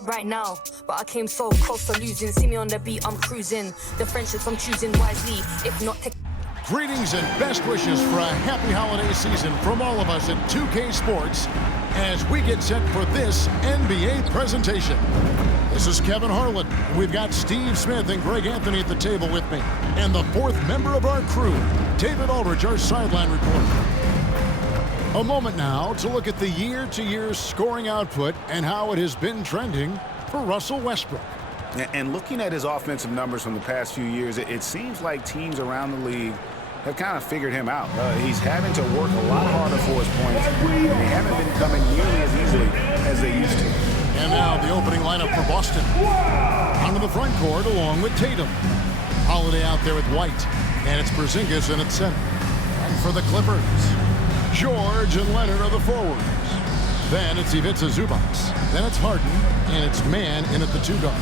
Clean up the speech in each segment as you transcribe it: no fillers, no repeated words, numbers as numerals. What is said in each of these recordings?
Right now, but I came so close to losing. See me on the beat, I'm cruising. The friendships I'm choosing wisely. If not, greetings and best wishes for a happy holiday season from all of us at 2K Sports as we get set for this NBA presentation. This is Kevin Harlan. We've got Steve Smith and Greg Anthony at the table with me. And the fourth member of our crew, David Aldridge, our sideline reporter. A moment now to look at the year-to-year scoring output and how it has been trending for Russell Westbrook. And looking at his offensive numbers from the past few years, it seems like teams around the league have kind of figured him out. He's having to work a lot harder for his points, and they haven't been coming nearly as easily as they used to. And now the opening lineup for Boston. Onto the front court along with Tatum. Holiday out there with White, and it's Porzingis in at center. And for the Clippers, George and Leonard are the forwards. Then it's Ivica Zubac. Then it's Harden, and it's Mann in at the two guard.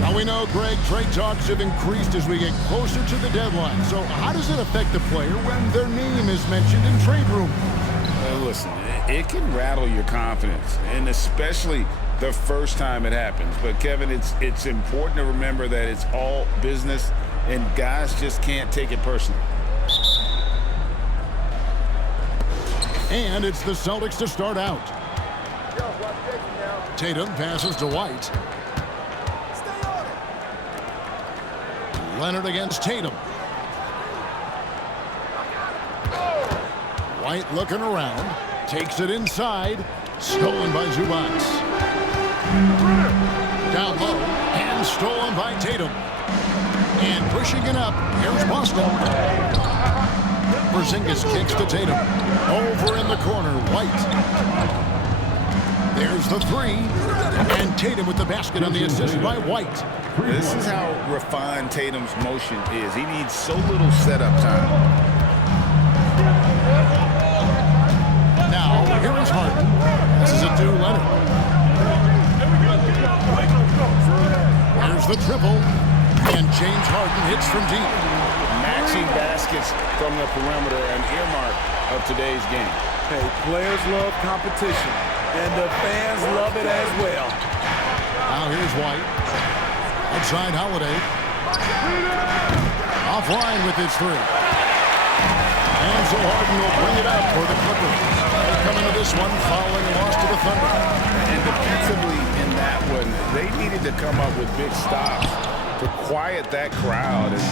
Now we know, Greg, trade talks have increased as we get closer to the deadline. So how does it affect the player when their name is mentioned in trade rumors? Listen, it can rattle your confidence, and especially the first time it happens. But, Kevin, it's important to remember that it's all business, and guys just can't take it personally. And it's the Celtics to start out. Tatum passes to White. Leonard against Tatum. White looking around. Takes it inside. Stolen by Zubac. Down low. And stolen by Tatum. And pushing it up. Here's Boston. Porzingis kicks to Tatum. Over in the corner, White. There's the three. And Tatum with the basket on the assist by White. This is how refined Tatum's motion is. He needs so little setup time. Now, here is Harden. This is a two Leonard. Here's the triple. And James Harden hits from deep. Matching baskets from the perimeter, an earmark of today's game. Hey, players love competition, and the fans love it as well. Now here's White. Outside Holiday. Offline with his three. And so Harden will bring it up for the Clippers. They come into this one following a loss to the Thunder. And defensively in that one, they needed to come up with big stops to quiet that crowd, and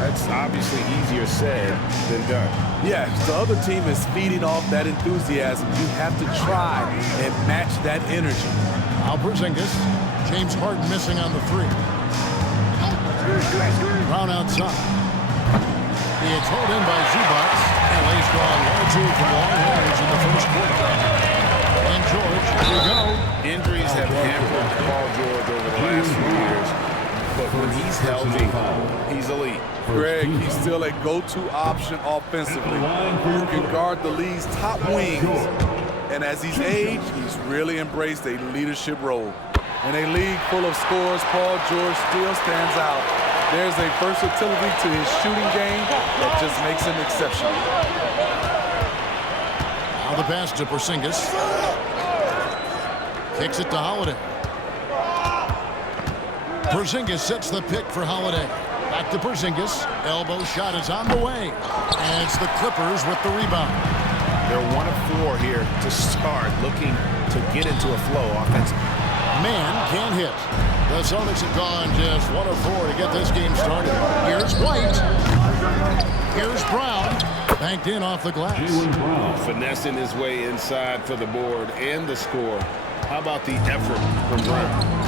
that's obviously easier said than done. Yeah, the other team is feeding off that enthusiasm. You have to try and match that energy. Now Porzingis. James Harden missing on the three. Brown outside. It's hauled in by Zubac. And LA's gone 1-2 from long range in the first quarter. And George, here we go. Injuries have hampered Paul George over the last few years. But when he's healthy, he's elite. Greg, he's still a go-to option offensively. You can guard the league's top wings. And as he's aged, he's really embraced a leadership role. In a league full of scorers, Paul George still stands out. There's a versatility to his shooting game that just makes him exceptional. Now the pass to Porzingis. Kicks it to Holiday. Porzingis sets the pick for Holiday. Back to Porzingis. Elbow shot is on the way. And it's the Clippers with the rebound. They're 1 of 4 here to start, looking to get into a flow offensively. Man can't hit. The Celtics have gone just 1 of 4 to get this game started. Here's White. Here's Brown. Banked in off the glass. Finessing his way inside for the board and the score. How about the effort from Brown?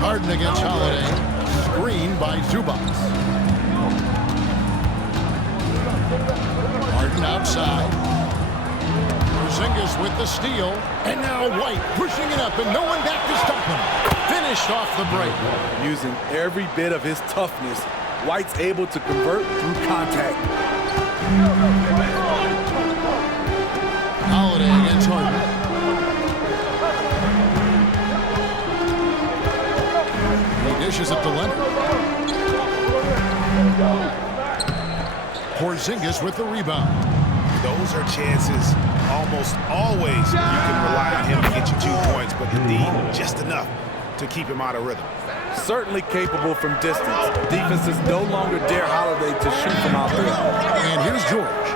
Harden against Holiday. Screen by Zubac. Harden outside. Porzingis with the steal. And now White pushing it up and no one back to stop him. Finished off the break. Using every bit of his toughness, White's able to convert through contact. Holiday against Harden. He dishes it to Leonard. Porzingis with the rebound. Those are chances almost always you can rely on him to keep him out of rhythm. Certainly capable from distance. Defenses no longer dare Holiday to shoot from out there. And here's George,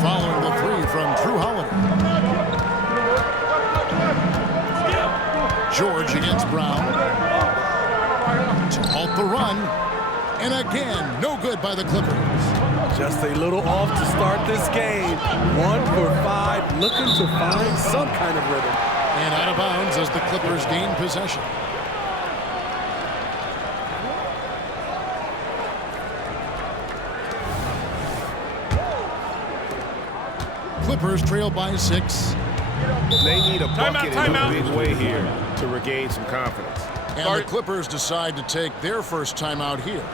following the three from Drew Holiday. George against Brown. To halt the run. And again, no good by the Clippers. Just a little off to start this game. 1 for 5, looking to find some kind of rhythm. And out of bounds as the Clippers gain possession. Clippers trail by 6. They need a bucket in a big way here to regain some confidence. And the Clippers decide to take their first timeout here.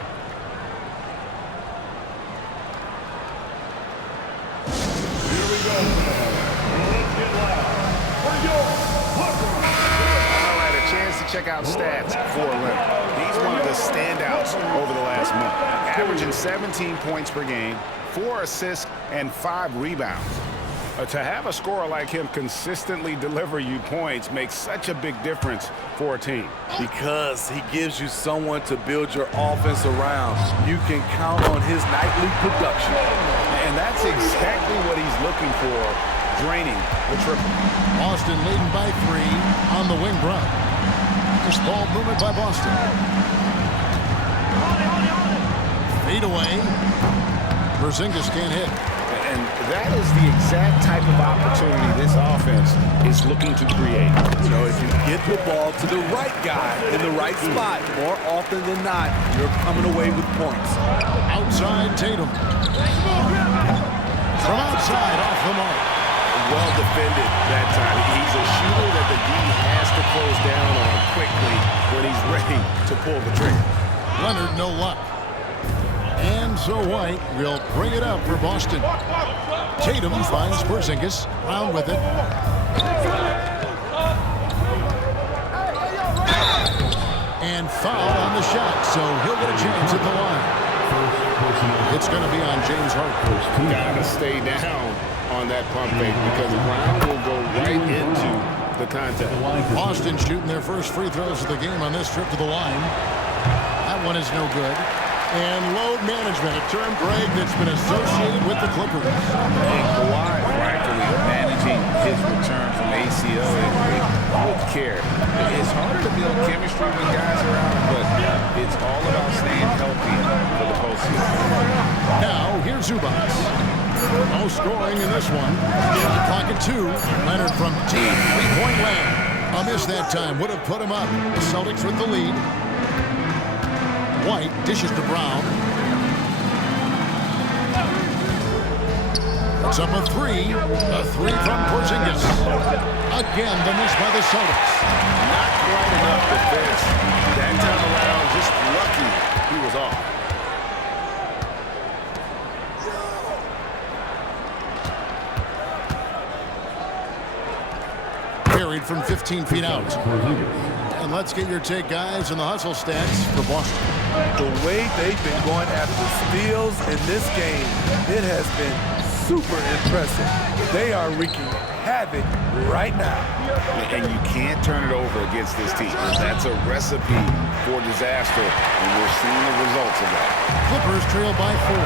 Check out stats for Leonard. He's one of the standouts over the last month, averaging 17 points per game, 4 assists, and 5 rebounds. To have a scorer like him consistently deliver you points makes such a big difference for a team. Because he gives you someone to build your offense around. You can count on his nightly production. And that's exactly what he's looking for, draining the triple. Boston leading by 3 on the wing. Brown. This ball movement by Boston. Fade away. Porzingis can't hit. And that is the exact type of opportunity this offense is looking to create. You know, if you get the ball to the right guy in the right spot, more often than not, you're coming away with points. Outside Tatum. From outside, off the mark. Well defended that time. He's a shooter that the D has to close down on quickly when he's ready to pull the trigger. Leonard, no luck. And so White will bring it up for Boston. Tatum finds Porzingis. Brown with it. And foul on the shot, so he'll get a chance at the line. It's going to be on James Harden. Got to stay down on that pump fake because Brown will go right into the contest. Boston shooting their first free throws of the game on this trip to the line. That one is no good. And load management, a term, Greg, that's been associated with the Clippers. And Kawhi, practically managing his return from ACL with care. It's harder to build chemistry when guys are out, but it's all about staying healthy for the postseason. Now, here's Zubac. No scoring in this one. Shot clock at 2. Leonard from deep three-point land. A miss that time would have put him up. The Celtics with the lead. White dishes to Brown. Puts up a 3. A 3 from Porzingis. Again, the miss by the Celtics. Not quite enough defense. That time around, just lucky he was off. Carried from 15 feet out. And let's get your take, guys, on the hustle stats for Boston. The way they've been going after steals in this game, it has been super impressive. They are wreaking havoc right now. And you can't turn it over against this team. That's a recipe for disaster, and we're seeing the results of that. Clippers trail by 4.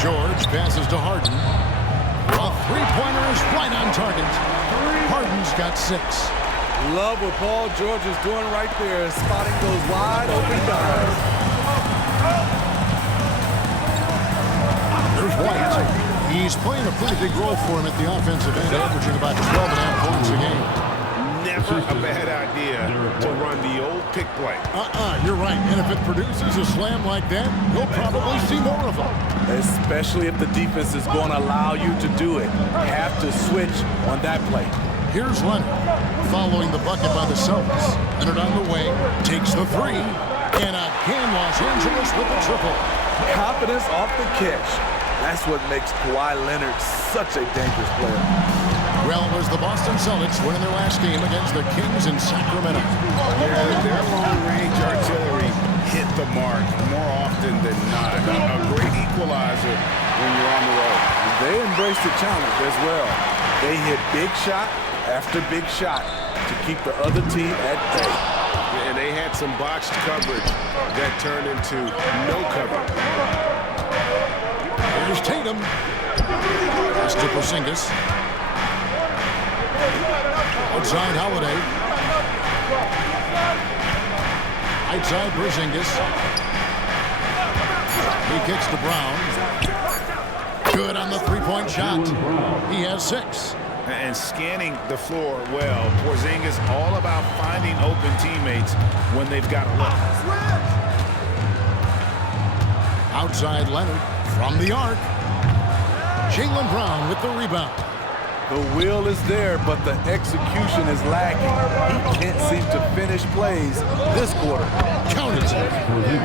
George passes to Harden. A three-pointer is right on target. Harden's got 6. Love what Paul George is doing right there, spotting those wide open guys. There's White. He's playing a pretty big role for him at the offensive end, averaging about 12.5 points a game. Never a bad idea to run the old pick play. You're right. And if it produces a slam like that, you'll probably see more of them. Especially if the defense is going to allow you to do it. Have to switch on that play. Here's Leonard, following the bucket by the Celtics. Leonard on the way, takes the 3, and again Los Angeles with the triple. Confidence off the catch. That's what makes Kawhi Leonard such a dangerous player. Well, it was the Boston Celtics winning their last game against the Kings in Sacramento. Their long-range artillery hit the mark more often than not. A great equalizer when you're on the road. They embraced the challenge as well. They hit big shot after big shot to keep the other team at bay. And And they had some botched coverage that turned into no coverage. Here's Tatum. Pass to Porzingis. Outside Holiday. Outside Porzingis. He kicks to Brown. Good on the three-point shot. He has 6. And scanning the floor well, Porzingis all about finding open teammates when they've got a look. Outside Leonard from the arc. Jaylen Brown with the rebound. The will is there, but the execution is lacking. He can't seem to finish plays this quarter. Count it.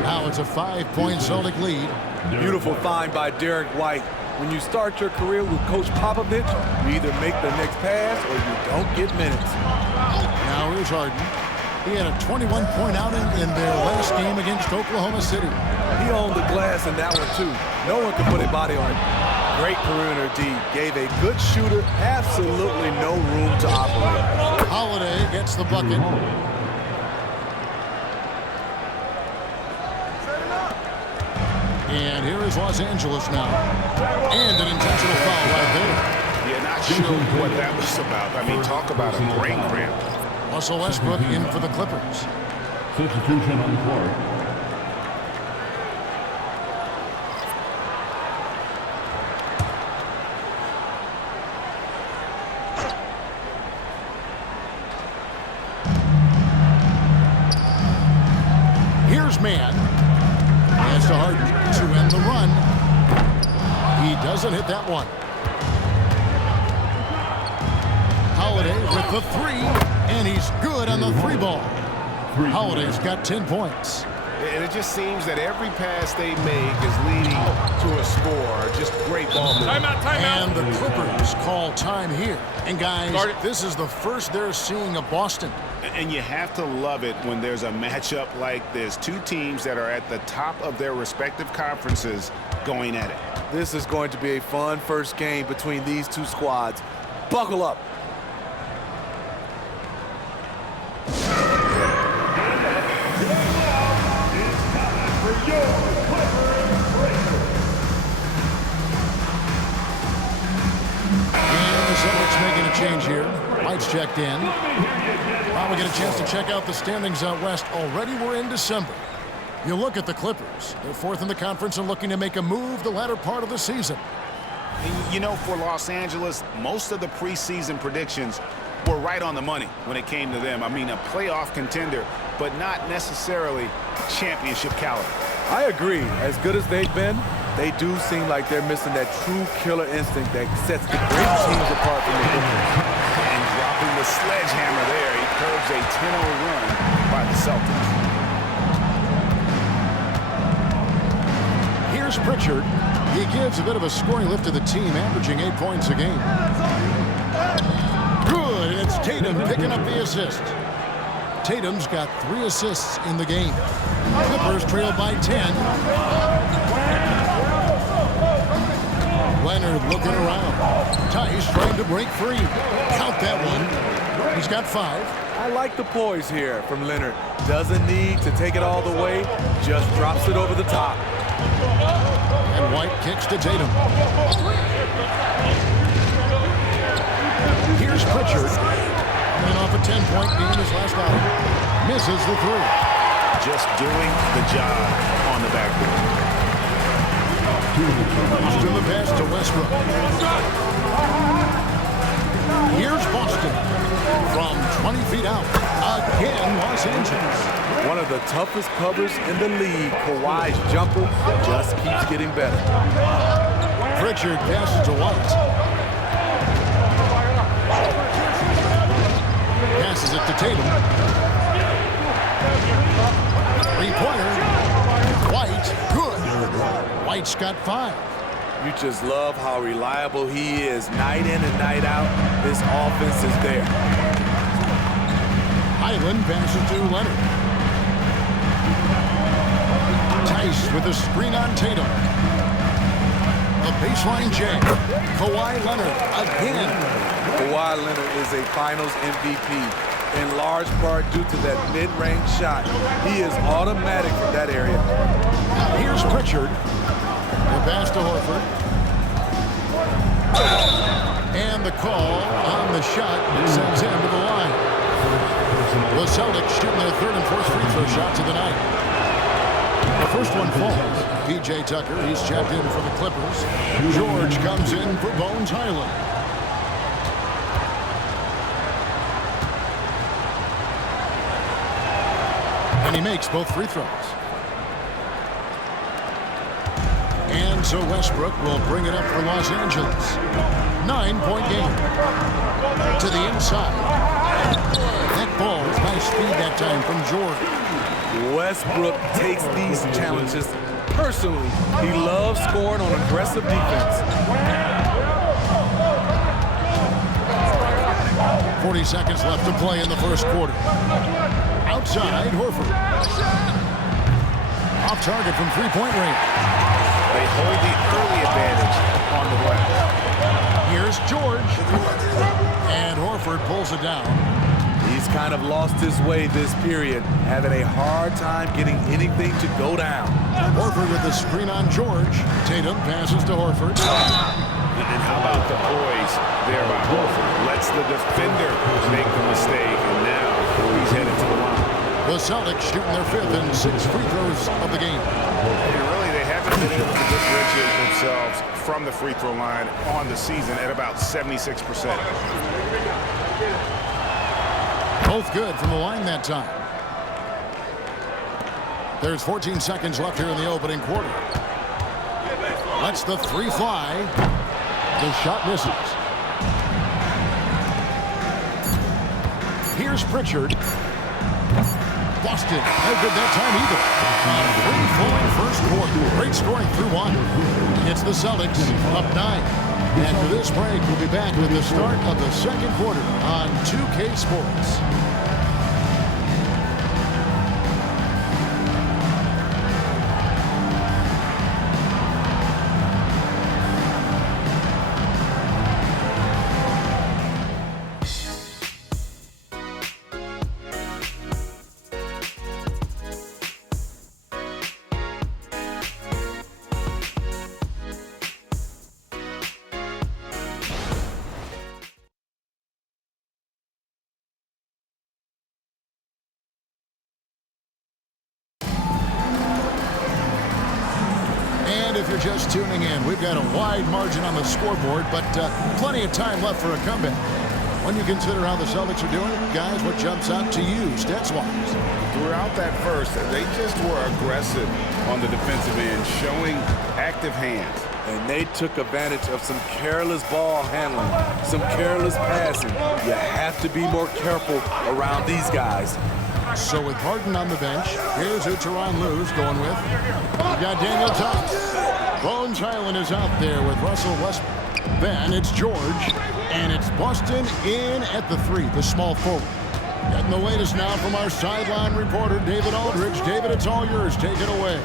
Now it's a 5-point Celtic lead. Beautiful find by Derek White. When you start your career with Coach Popovich, you either make the next pass or you don't get minutes. Now here's Harden. He had a 21-point outing in their last game against Oklahoma City. He owned the glass in that one, too. No one could put a body on him. Great perimeter D. Gave a good shooter absolutely no room to operate. Holiday gets the bucket. And here is Los Angeles now. And an intentional foul right there. Yeah, not sure what that was about. I mean, talk about a brain cramp. Russell Westbrook in for the Clippers. Substitution on the court. Here's Mann. Hands to Harden to end the run. He doesn't hit that one. Holiday with the 3, and he's good on the 3 ball. Holiday's got 10 points. And it just seems that every pass they make is leading to a score. Just great ball movement. Timeout. And the Clippers call time here. And guys, this is the first they're seeing of Boston. And you have to love it when there's a matchup like this. Two teams that are at the top of their respective conferences going at it. This is going to be a fun first game between these two squads. Buckle up. Making a change here. White's checked in. Now we get a chance to check out the standings out west. Already we're in December. You look at the Clippers. They're 4th in the conference and looking to make a move the latter part of the season. You know, for Los Angeles, most of the preseason predictions were right on the money when it came to them. I mean, a playoff contender, but not necessarily championship caliber. I agree. As good as they've been, they do seem like they're missing that true killer instinct that sets the great teams apart from the good ones. And dropping the sledgehammer there, he curbs a 10-0 run by the Celtics. Here's Pritchard. He gives a bit of a scoring lift to the team, averaging 8 points a game. Good, and it's Tatum picking up the assist. Tatum's got 3 assists in the game. Clippers trail by 10. Leonard looking around. Tice trying to break free. Count that one. He's got 5. I like the poise here from Leonard. Doesn't need to take it all the way. Just drops it over the top. And White kicks to Tatum. Here's Pritchard. Coming off a 10-point game his last outing. Misses the 3. Just doing the job on the backboard. Boston the pass to Westbrook. Here's Boston from 20 feet out. Again, Los Angeles. One of the toughest covers in the league. Kawhi's jumper just keeps getting better. Pritchard passes to White. Passes it to Tatum. 3-pointer. White, good. White's got 5. You just love how reliable he is night in and night out. This offense is there. Highland passes to Leonard. Tice with a screen on Tatum. The baseline jam. Kawhi Leonard again. Kawhi Leonard is a Finals MVP. in large part due to that mid-range shot. He is automatic from that area. Here's Pritchard. The pass to Horford. And the call on the shot sends him to the line. The Celtics shooting their third and fourth free throw shots of the night. The first one falls. P.J. Tucker, he's checked in for the Clippers. George comes in for Bones Hyland. And he makes both free throws. And so Westbrook will bring it up for Los Angeles. 9-point game. To the inside. That ball is high speed that time from George. Westbrook takes these challenges personally. He loves scoring on aggressive defense. 40 seconds left to play in the first quarter. Outside, Horford. Off target from three-point range. They hold the early advantage on the left. Here's George. And Horford pulls it down. He's kind of lost his way this period, having a hard time getting anything to go down. Horford with the screen on George. Tatum passes to Horford. And how about the poise there by Horford? Lets the defender make the mistake, and now he's headed to the line. The Celtics shooting their fifth and sixth free throws of the game. And really, they haven't been able to differentiate themselves from the free throw line on the season at about 76%. Both good from the line that time. There's 14 seconds left here in the opening quarter. Lets the three fly. The shot misses. Here's Pritchard. Boston, no good that time either. Free-flowing first quarter. Great scoring through one. It's the Celtics up 9. After this break, we'll be back with the start of the second quarter on 2K Sports. If you're just tuning in, we've got a wide margin on the scoreboard, but plenty of time left for a comeback. When you consider how the Celtics are doing, guys, what jumps out to you, stats-wise? Throughout that first, they just were aggressive on the defensive end, showing active hands. And they took advantage of some careless ball handling, some careless passing. You have to be more careful around these guys. So with Harden on the bench, here's who Tyronn Lue's going with. We've got Daniel Tice. Bones Hyland is out there with Russell Westbrook. Then it's George, and it's Boston in at the three, the small forward. Getting the latest now from our sideline reporter, David Aldridge. David, it's all yours. Take it away.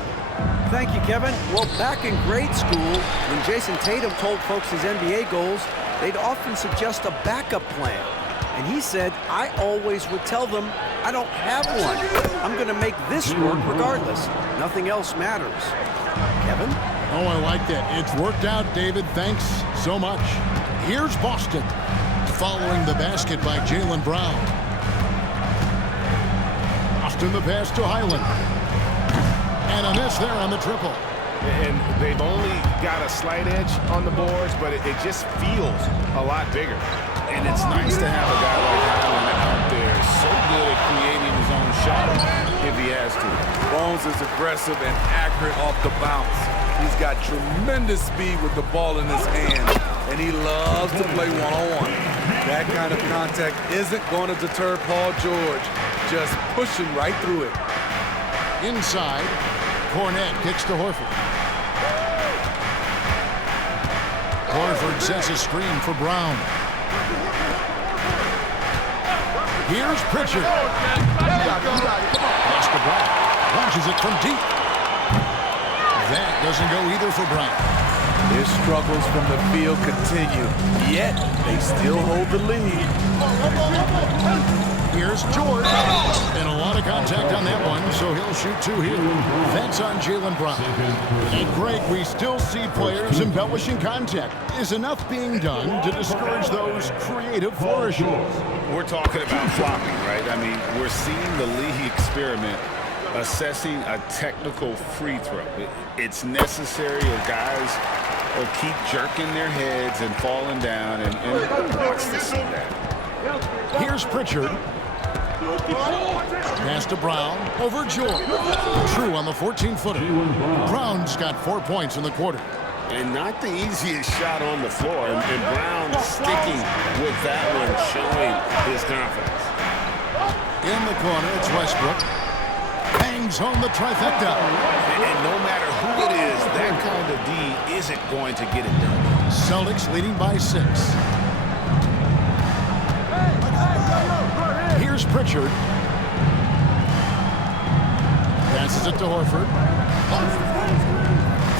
Thank you, Kevin. Well, back in grade school, when Jason Tatum told folks his NBA goals, they'd often suggest a backup plan. And he said, I always would tell them, I don't have one. I'm going to make this work regardless. Nothing else matters. Kevin? Oh, I like that. It's worked out, David. Thanks so much. Here's Boston, following the basket by Jaylen Brown. Boston the pass to Hyland. And a miss there on the triple. And they've only got a slight edge on the boards, but it just feels a lot bigger. And it's nice to have a guy like Hyland out there, so good at creating his own shot if he has to. Bones is aggressive and accurate off the bounce. He's got tremendous speed with the ball in his hand, and he loves to play one-on-one. That kind of contact isn't going to deter Paul George, just pushing right through it. Inside, Kornet kicks to Horford. Horford sets a screen for Brown. Here's Pritchard. Pass to Brown. Launches it from deep. That doesn't go either for Brown. His struggles from the field continue, yet they still hold the lead. Here's George. And a lot of contact on that one, so he'll shoot 2 here. That's on Jaylen Brown. And Greg, we still see players embellishing contact. Is enough being done to discourage those creative flourishes? We're talking about flopping, right? I mean, we're seeing the league experiment assessing a technical free throw. It's necessary, or guys will keep jerking their heads and falling down, and wants to see that. Here's Pritchard. Pass to Brown over George. True on the 14-footer. Brown's got 4 points in the quarter. And not the easiest shot on the floor. And Brown sticking with that one, showing his confidence. In the corner, it's Westbrook. Bangs home the trifecta. And no matter who it is, that kind of D isn't going to get it done. Celtics leading by 6. Here's Pritchard. Passes it to Horford.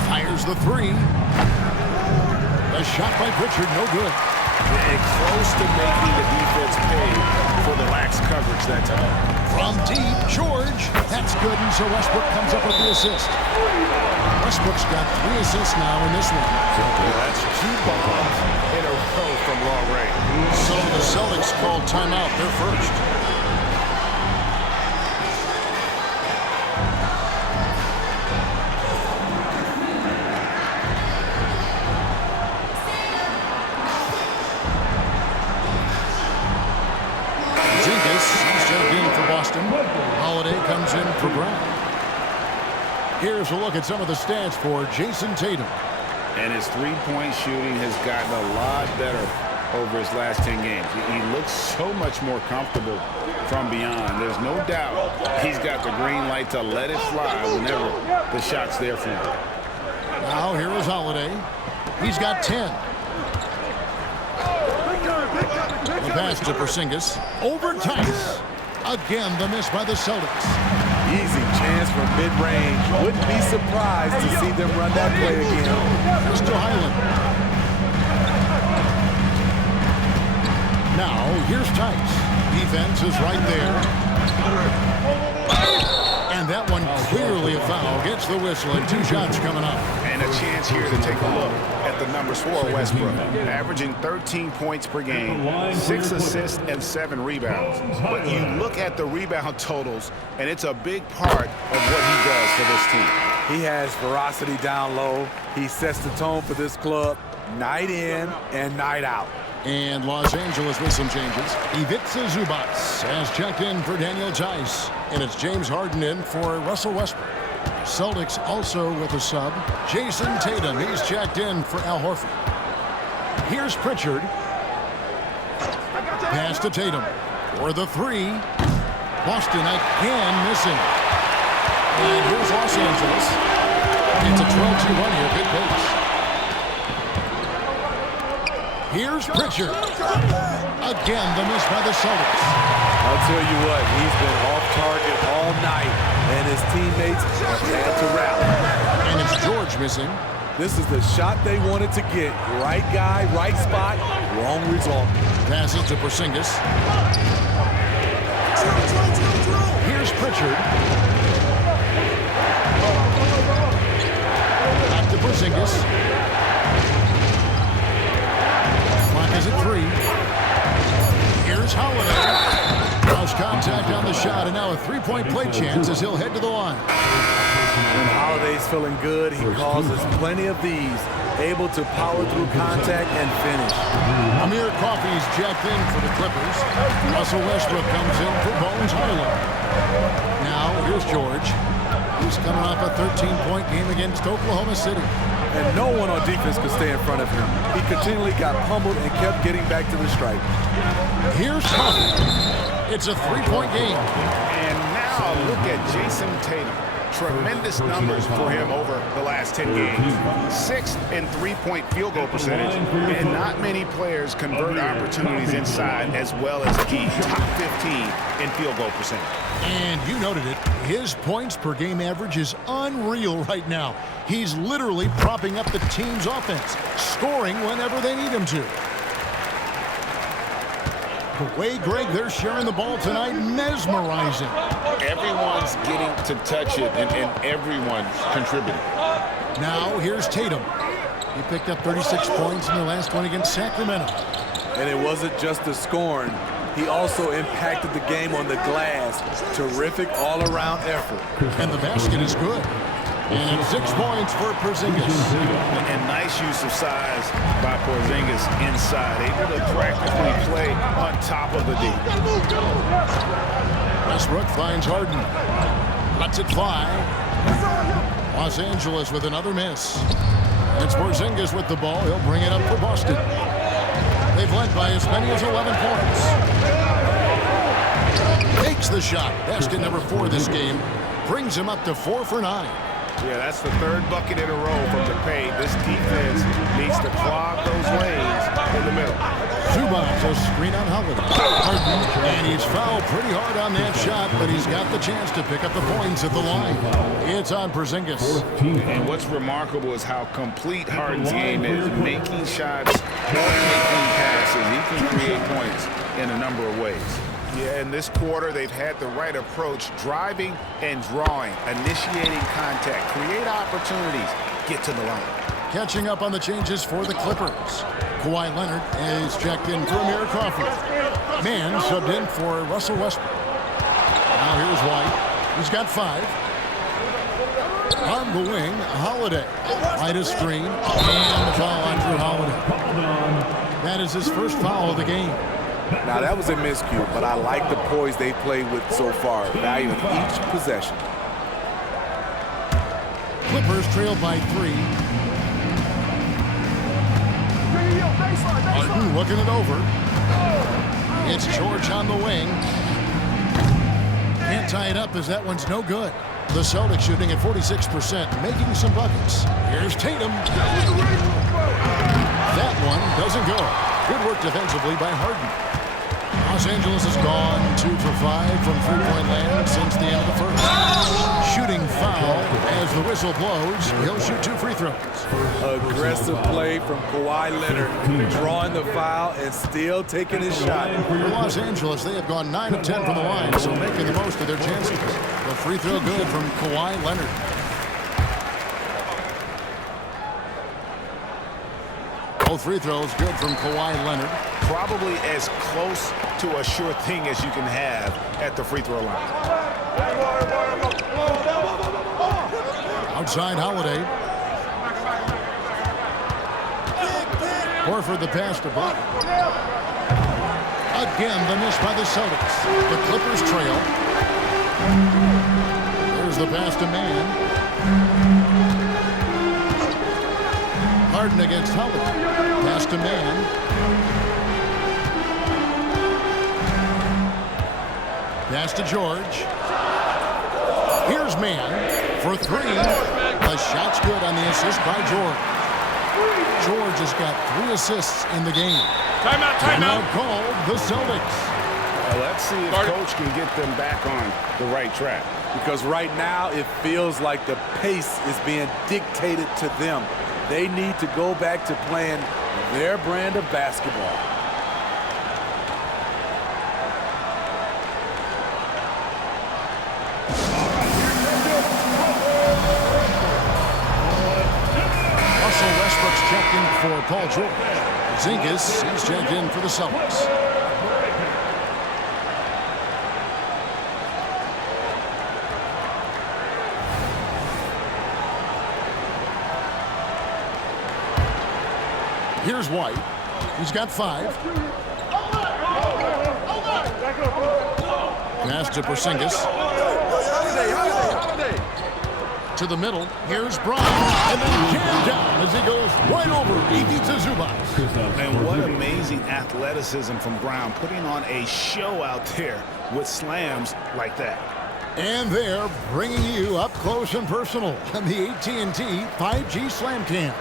Fires the 3. The shot by Pritchard, no good. And close to making the defense pay for the lax coverage that time. From deep, George. That's good, and so Westbrook comes up with the assist. Westbrook's got 3 assists now in this one. That's 2 bombs in a row from long range. So the Celtics called timeout. They're first. Holiday comes in for Brown. Here's a look at some of the stats for Jason Tatum. And his three-point shooting has gotten a lot better over his last 10 games. He looks so much more comfortable from beyond. There's no doubt he's got the green light to let it fly whenever the shot's there for him. Now here is Holiday. He's got 10. The pass to Porzingis. Over Tice. Again, the miss by the Celtics. Easy chance from mid-range. Wouldn't be surprised to see them run that play again. Pass to Highland. Now, here's Tice. Defense is right there. And that one clearly a foul. Gets the whistle, and 2 shots coming up. And a chance here to take a look at the numbers for Westbrook. Averaging 13 points per game, 6 assists, and 7 rebounds. But you look at the rebound totals, and it's a big part of what he does for this team. He has ferocity down low. He sets the tone for this club night in and night out. And Los Angeles with some changes. Ivica Zubac has checked in for Daniel Tice. And it's James Harden in for Russell Westbrook. Celtics also with a sub. Jason Tatum, he's checked in for Al Horford. Here's Pritchard. Pass to Tatum for the 3. Boston again missing. And here's Los Angeles. It's a 12-2 run here, good pace. Here's Pritchard. Again, the miss by the Celtics. I'll tell you what, he's been off target all night, and his teammates have had to rally. And it's George missing. This is the shot they wanted to get. Right guy, right spot, wrong result. Passes to Porzingis. Here's Pritchard. Back to Porzingis. Clock is at 3. Here's Holiday. Lost contact on the shot, and now a 3-point play chance as he'll head to the line. When Holiday's feeling good, he causes plenty of these, able to power through contact and finish. Amir Coffey's checked in for the Clippers. Russell Westbrook comes in for Bones Highland. Now here's George. He's coming off a 13-point game against Oklahoma City. And no one on defense could stay in front of him. He continually got pummeled and kept getting back to the stripe. Here's Coffey. It's a 3-point game. And now look at Jason Tatum. Tremendous numbers for him over the last 10 games. 6th in 3-point field goal percentage, and not many players convert opportunities inside as well as he. Top 15 in field goal percentage. And you noted it, his points per game average is unreal right now. He's literally propping up the team's offense, scoring whenever they need him to. The way, Greg, they're sharing the ball tonight, mesmerizing. Everyone's getting to touch it, and everyone's contributing. Now, here's Tatum. He picked up 36 points in their last one against Sacramento. And it wasn't just the scoring. He also impacted the game on the glass. Terrific all-around effort. And the basket is good. And 6 points for Porzingis. And nice use of size by Porzingis inside. Able to practically play on top of the D. Westbrook finds Harden. Lets it fly. Los Angeles with another miss. It's Porzingis with the ball. He'll bring it up for Boston. They've led by as many as 11 points. Takes the shot. Basket number 4 this game. Brings him up to 4 for 9. Yeah, that's the 3rd bucket in a row from the paint. This defense needs to clog those lanes in the middle. Zubac, a screen on Holiday. Harden, and he's fouled pretty hard on that shot, but he's got the chance to pick up the points at the line. It's on Porzingis. And what's remarkable is how complete Harden's game is. Making shots, making passes. He can create points in a number of ways. Yeah, in this quarter, they've had the right approach, driving and drawing, initiating contact, create opportunities, get to the line. Catching up on the changes for the Clippers. Kawhi Leonard is checked in for Amir Crawford. Mann subbed in for Russell Westbrook. Now here's White. He's got 5. On the wing, Holiday. Right a screen, and the foul on Drew Holiday. That is his first foul of the game. Now, that was a miscue, but I like the poise they played with so far, valuing each possession. Clippers trailed by 3. Harden looking it over. It's George on the wing. Can't tie it up as that one's no good. The Celtics shooting at 46%, making some buckets. Here's Tatum. That one doesn't go. Good work defensively by Harden. Los Angeles has gone 2 for 5 from three-point land since the end of the first. Shooting foul as the whistle blows. He'll shoot 2 free throws. Aggressive play from Kawhi Leonard, drawing the foul and still taking his shot. For Los Angeles, they have gone 9 of 10 from the line, so making the most of their chances. The free throw good from Kawhi Leonard. Both free throws good from Kawhi Leonard. Probably as close to a sure thing as you can have at the free throw line. Outside Holiday. Horford the pass to Brook. Again, the miss by the Celtics. The Clippers trail. There's the pass to Mann. Harden against Holiday. Pass to Mann. Pass to George. Here's Mann for 3. The shot's good on the assist by George. George has got 3 assists in the game. Timeout, Now timeout. called the Celtics. Well, let's see if Coach can get them back on the right track. Because right now it feels like the pace is being dictated to them. They need to go back to playing their brand of basketball. Russell Westbrook's checked in for Paul George. Porzingis is checked in for the Celtics. Here's White. He's got 5. Pass to Porzingis. To the middle. Here's Bron. And then jammed down as he goes right over Ivica Zubac. And what amazing athleticism from Brown, putting on a show out there with slams like that. And they're bringing you up close and personal on the AT&T 5G Slam Cam.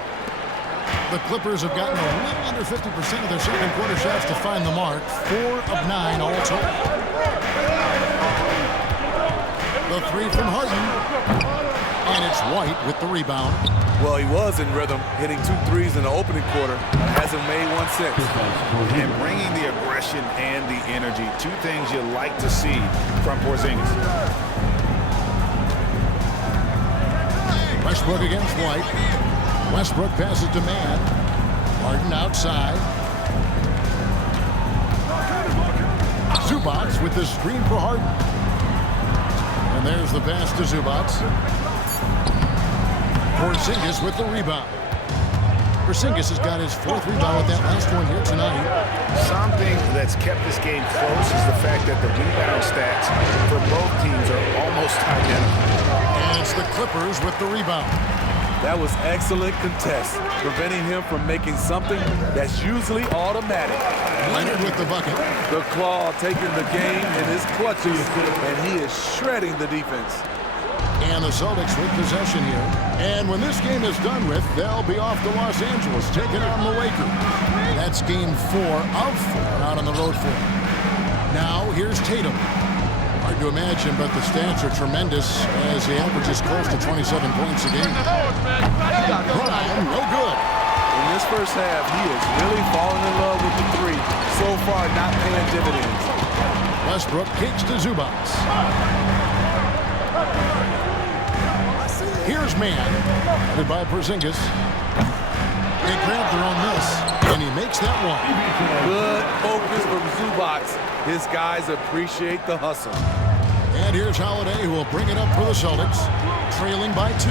The Clippers have gotten a little under 50% of their second quarter shots to find the mark. 4 of 9 all total. The 3 from Harden. And it's White with the rebound. Well, he was in rhythm, hitting 2 threes in the opening quarter, but hasn't made one since. And bringing the aggression and the energy, 2 things you like to see from Porzingis. Westbrook against White. Westbrook passes to Mann. Harden outside. Zubac with the screen for Harden. And there's the pass to Zubac. Porzingis with the rebound. Porzingis has got his 4th rebound with that last one here tonight. Something that's kept this game close is the fact that the rebound stats for both teams are almost identical. And it's the Clippers with the rebound. That was excellent contest, preventing him from making something that's usually automatic. Leonard with the bucket. The Claw taking the game in his clutches, and he is shredding the defense. And the Celtics with possession here. And when this game is done with, they'll be off to Los Angeles, taking on the Lakers. That's game 4 of 4 out on the road for them. Now, here's Tatum. Hard to imagine, but the stats are tremendous as he averages close to 27 points a game. Brown, no good. In this first half, he is really falling in love with the 3. So far, not paying dividends. Westbrook kicks to Zubac. Here's Mann, headed by Porzingis. They grab their own miss, and he makes that one. Good focus from Zubac. His guys appreciate the hustle. And here's Holiday, who will bring it up for the Celtics, trailing by 2.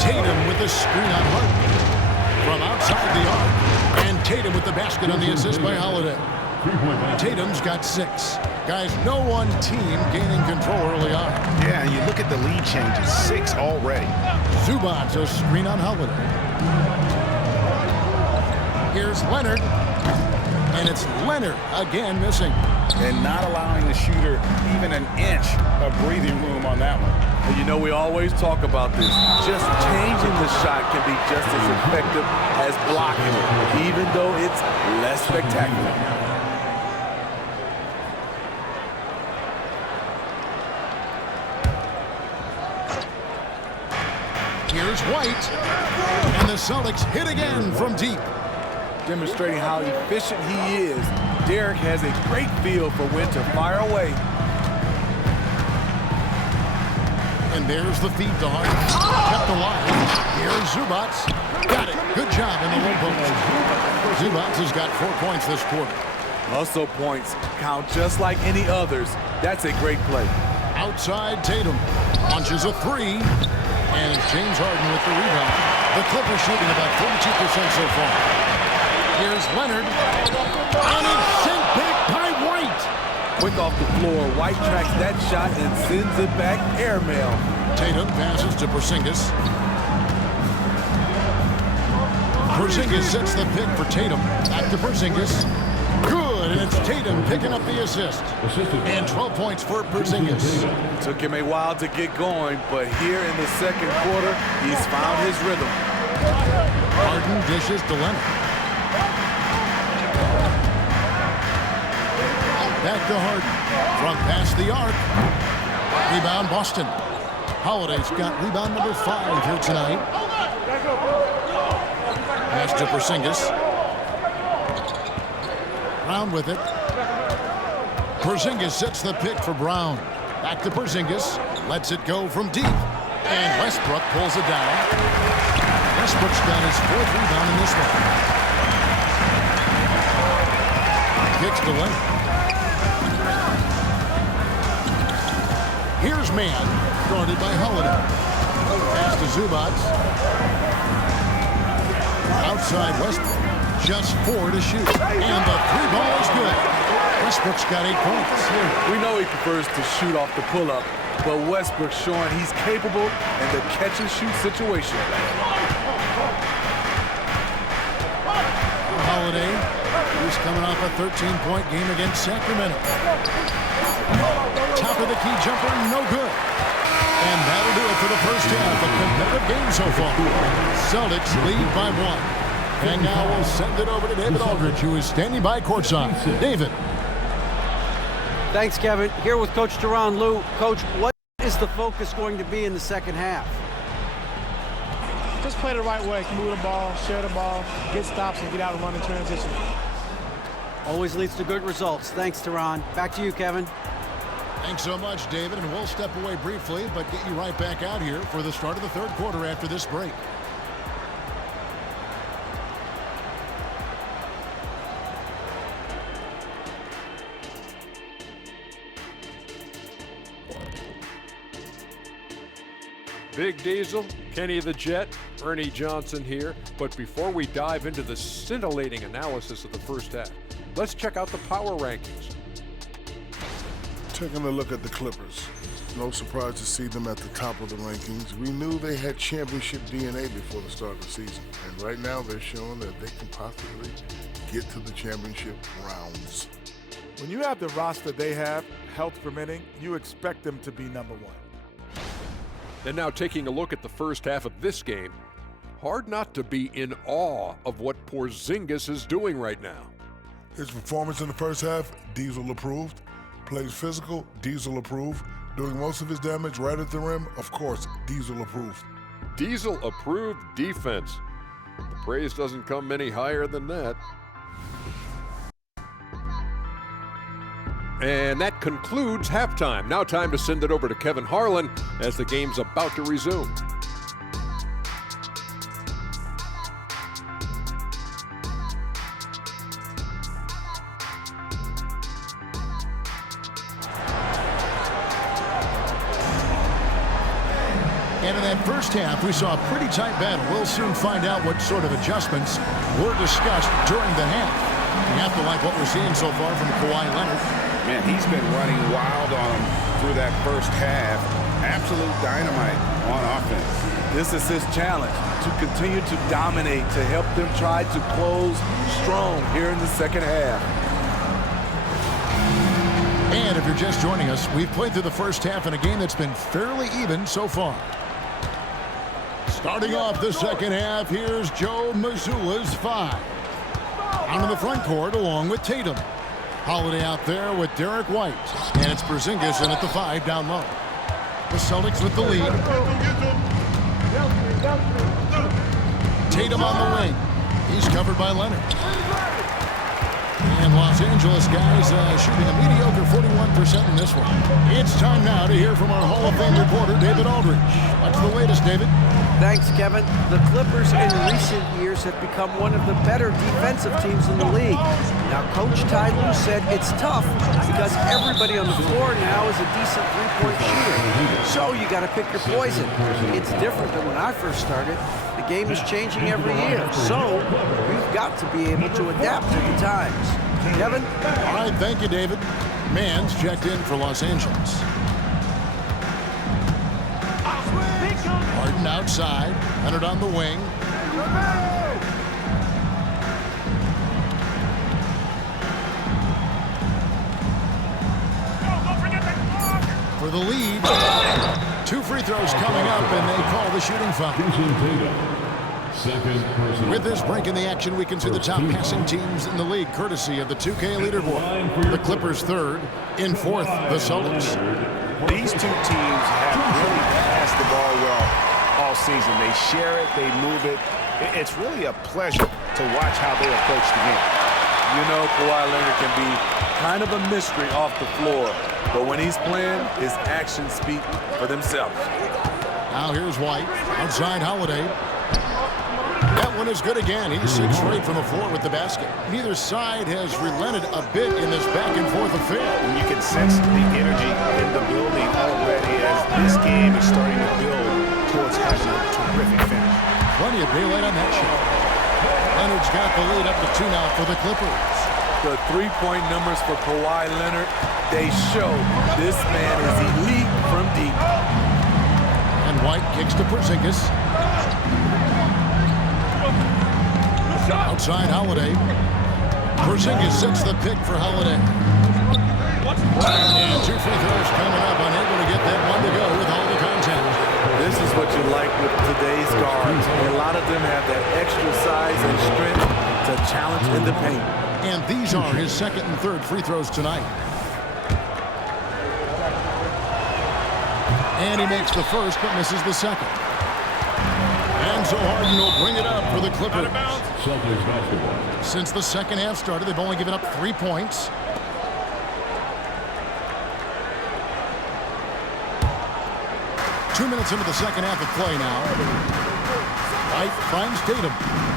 Tatum with the screen on Harden from outside the arc. And Tatum with the basket on the assist by Holiday. Tatum's got 6. Guys, no one team gaining control early on. Yeah, and you look at the lead changes, 6 already. Zubac, a screen on Holiday. Here's Leonard. And it's Leonard again missing. And not allowing the shooter even an inch of breathing room on that one. And you know, we always talk about this. Just changing the shot can be just as effective as blocking it, even though it's less spectacular. Here's White. And the Celtics hit again from deep. Demonstrating how efficient he is, Derek has a great feel for when to fire away. And there's the feed to Harden. Kept alive. Here's Zubac. Got it. Good job in the low post. Zubac has got 4 points this quarter. Hustle points count just like any others. That's a great play. Outside Tatum. Launches a 3. And it's James Harden with the rebound. The Clippers shooting about 42% so far. Here's Leonard. And it's sent back by White. Quick off the floor, White tracks that shot and sends it back airmail. Tatum passes to Porzingis. Porzingis sets the pick for Tatum. Back to Porzingis. Good, and it's Tatum picking up the assist. And 12 points for Porzingis. Took him a while to get going, but here in the second quarter, he's found his rhythm. Harden dishes to Leonard. Back to Harden. From past the arc. Rebound Boston. Holiday's got rebound number 5 here tonight. Pass to Porzingis. Brown with it. Porzingis sets the pick for Brown. Back to Porzingis. Lets it go from deep. And Westbrook pulls it down. Westbrook's got his 4th rebound in this one. Kicks to Leonard. Here's Mann, guarded by Holiday. Pass to Zubac. Outside Westbrook. Just 4 to shoot. And the 3 ball is good. Westbrook's got 8 points. We know he prefers to shoot off the pull-up, but Westbrook's showing he's capable in the catch-and-shoot situation. Holiday, he's coming off a 13-point game against Sacramento. Top of the key jumper, no good. And that'll do it for the first half. A competitive game so far. Celtics lead by 1. And now we'll send it over to David Aldridge, who is standing by courtside. David. Thanks, Kevin. Here with Coach Tyronn Lue. Coach, what is the focus going to be in the second half? Just play the right way. Move the ball, share the ball, get stops, and get out and run in transition. Always leads to good results. Thanks, Tyronn. Back to you, Kevin. Thanks so much, David, and we'll step away briefly, but get you right back out here for the start of the third quarter after this break. Big Diesel, Kenny the Jet, Ernie Johnson here. But before we dive into the scintillating analysis of the first half, let's check out the power rankings. Taking a look at the Clippers. No surprise to see them at the top of the rankings. We knew they had championship DNA before the start of the season. And right now they're showing that they can possibly get to the championship rounds. When you have the roster they have, health permitting, you expect them to be number one. And now taking a look at the first half of this game, hard not to be in awe of what Porzingis is doing right now. His performance in the first half, Diesel approved. Plays physical, Diesel approved. Doing most of his damage right at the rim, of course, Diesel approved. Diesel approved defense. The praise doesn't come any higher than that. And that concludes halftime. Now time to send it over to Kevin Harlan as the game's about to resume. And in that first half, we saw a pretty tight battle. We'll soon find out what sort of adjustments were discussed during the half. We have to like what we're seeing so far from Kawhi Leonard. Man, he's been running wild on him through that first half. Absolute dynamite on offense. This is his challenge, to continue to dominate, to help them try to close strong here in the second half. And if you're just joining us, we've played through the first half in a game that's been fairly even so far. Starting off the second half, here's Joe Mazzulla's 5. Out in the front court along with Tatum. Holiday out there with Derek White. And it's Porzingis in at the 5 down low. The Celtics with the lead. Tatum on the wing. He's covered by Leonard. And Los Angeles guys shooting a mediocre 41% in this one. It's time now to hear from our Hall of Fame reporter, David Aldridge. What's the latest, David? Thanks, Kevin. The Clippers in recent years have become one of the better defensive teams in the league. Now, Coach Ty Lue said it's tough because everybody on the floor now is a decent three-point shooter. So you got to pick your poison. It's different than when I first started. The game is changing every year. So we've got to be able to adapt to the times. Kevin? All right, thank you, David. Mann's checked in for Los Angeles. Harden outside, Leonard on the wing. For the lead, 2 free throws coming up, and they call the shooting foul. With this break in the action, we can see the top passing teams in the league, courtesy of the 2K leaderboard. The Clippers third, in fourth, the Celtics. These two teams have really passed the ball well all season. They share it, they move it. It's really a pleasure to watch how they approach the game. You know, Kawhi Leonard can be kind of a mystery off the floor, but when he's playing, his actions speak for themselves. Now here's White, outside Holiday. That one is good again. He's 6 straight from the floor with the basket. Neither side has relented a bit in this back-and-forth affair. And you can sense the energy in the building already as this game is starting to build towards having a terrific finish. Plenty of daylight on that shot. Leonard's got the lead up to 2 now for the Clippers. The three-point numbers for Kawhi Leonard, they show this man is elite from deep. And White kicks to Porzingis. Outside Holiday. Porzingis sets the pick for Holiday. And 2 free throws coming up. Unable to get that one to go with all the contact. This is what you like with today's guards. A lot of them have that extra size and strength to challenge in the paint. And these are his second and third free throws tonight. And he makes the first but misses the second. And so Harden will bring it up for the Clippers. Celtics basketball. Since the second half started, they've only given up 3 points. Two minutes into the second half of play now. White finds Tatum.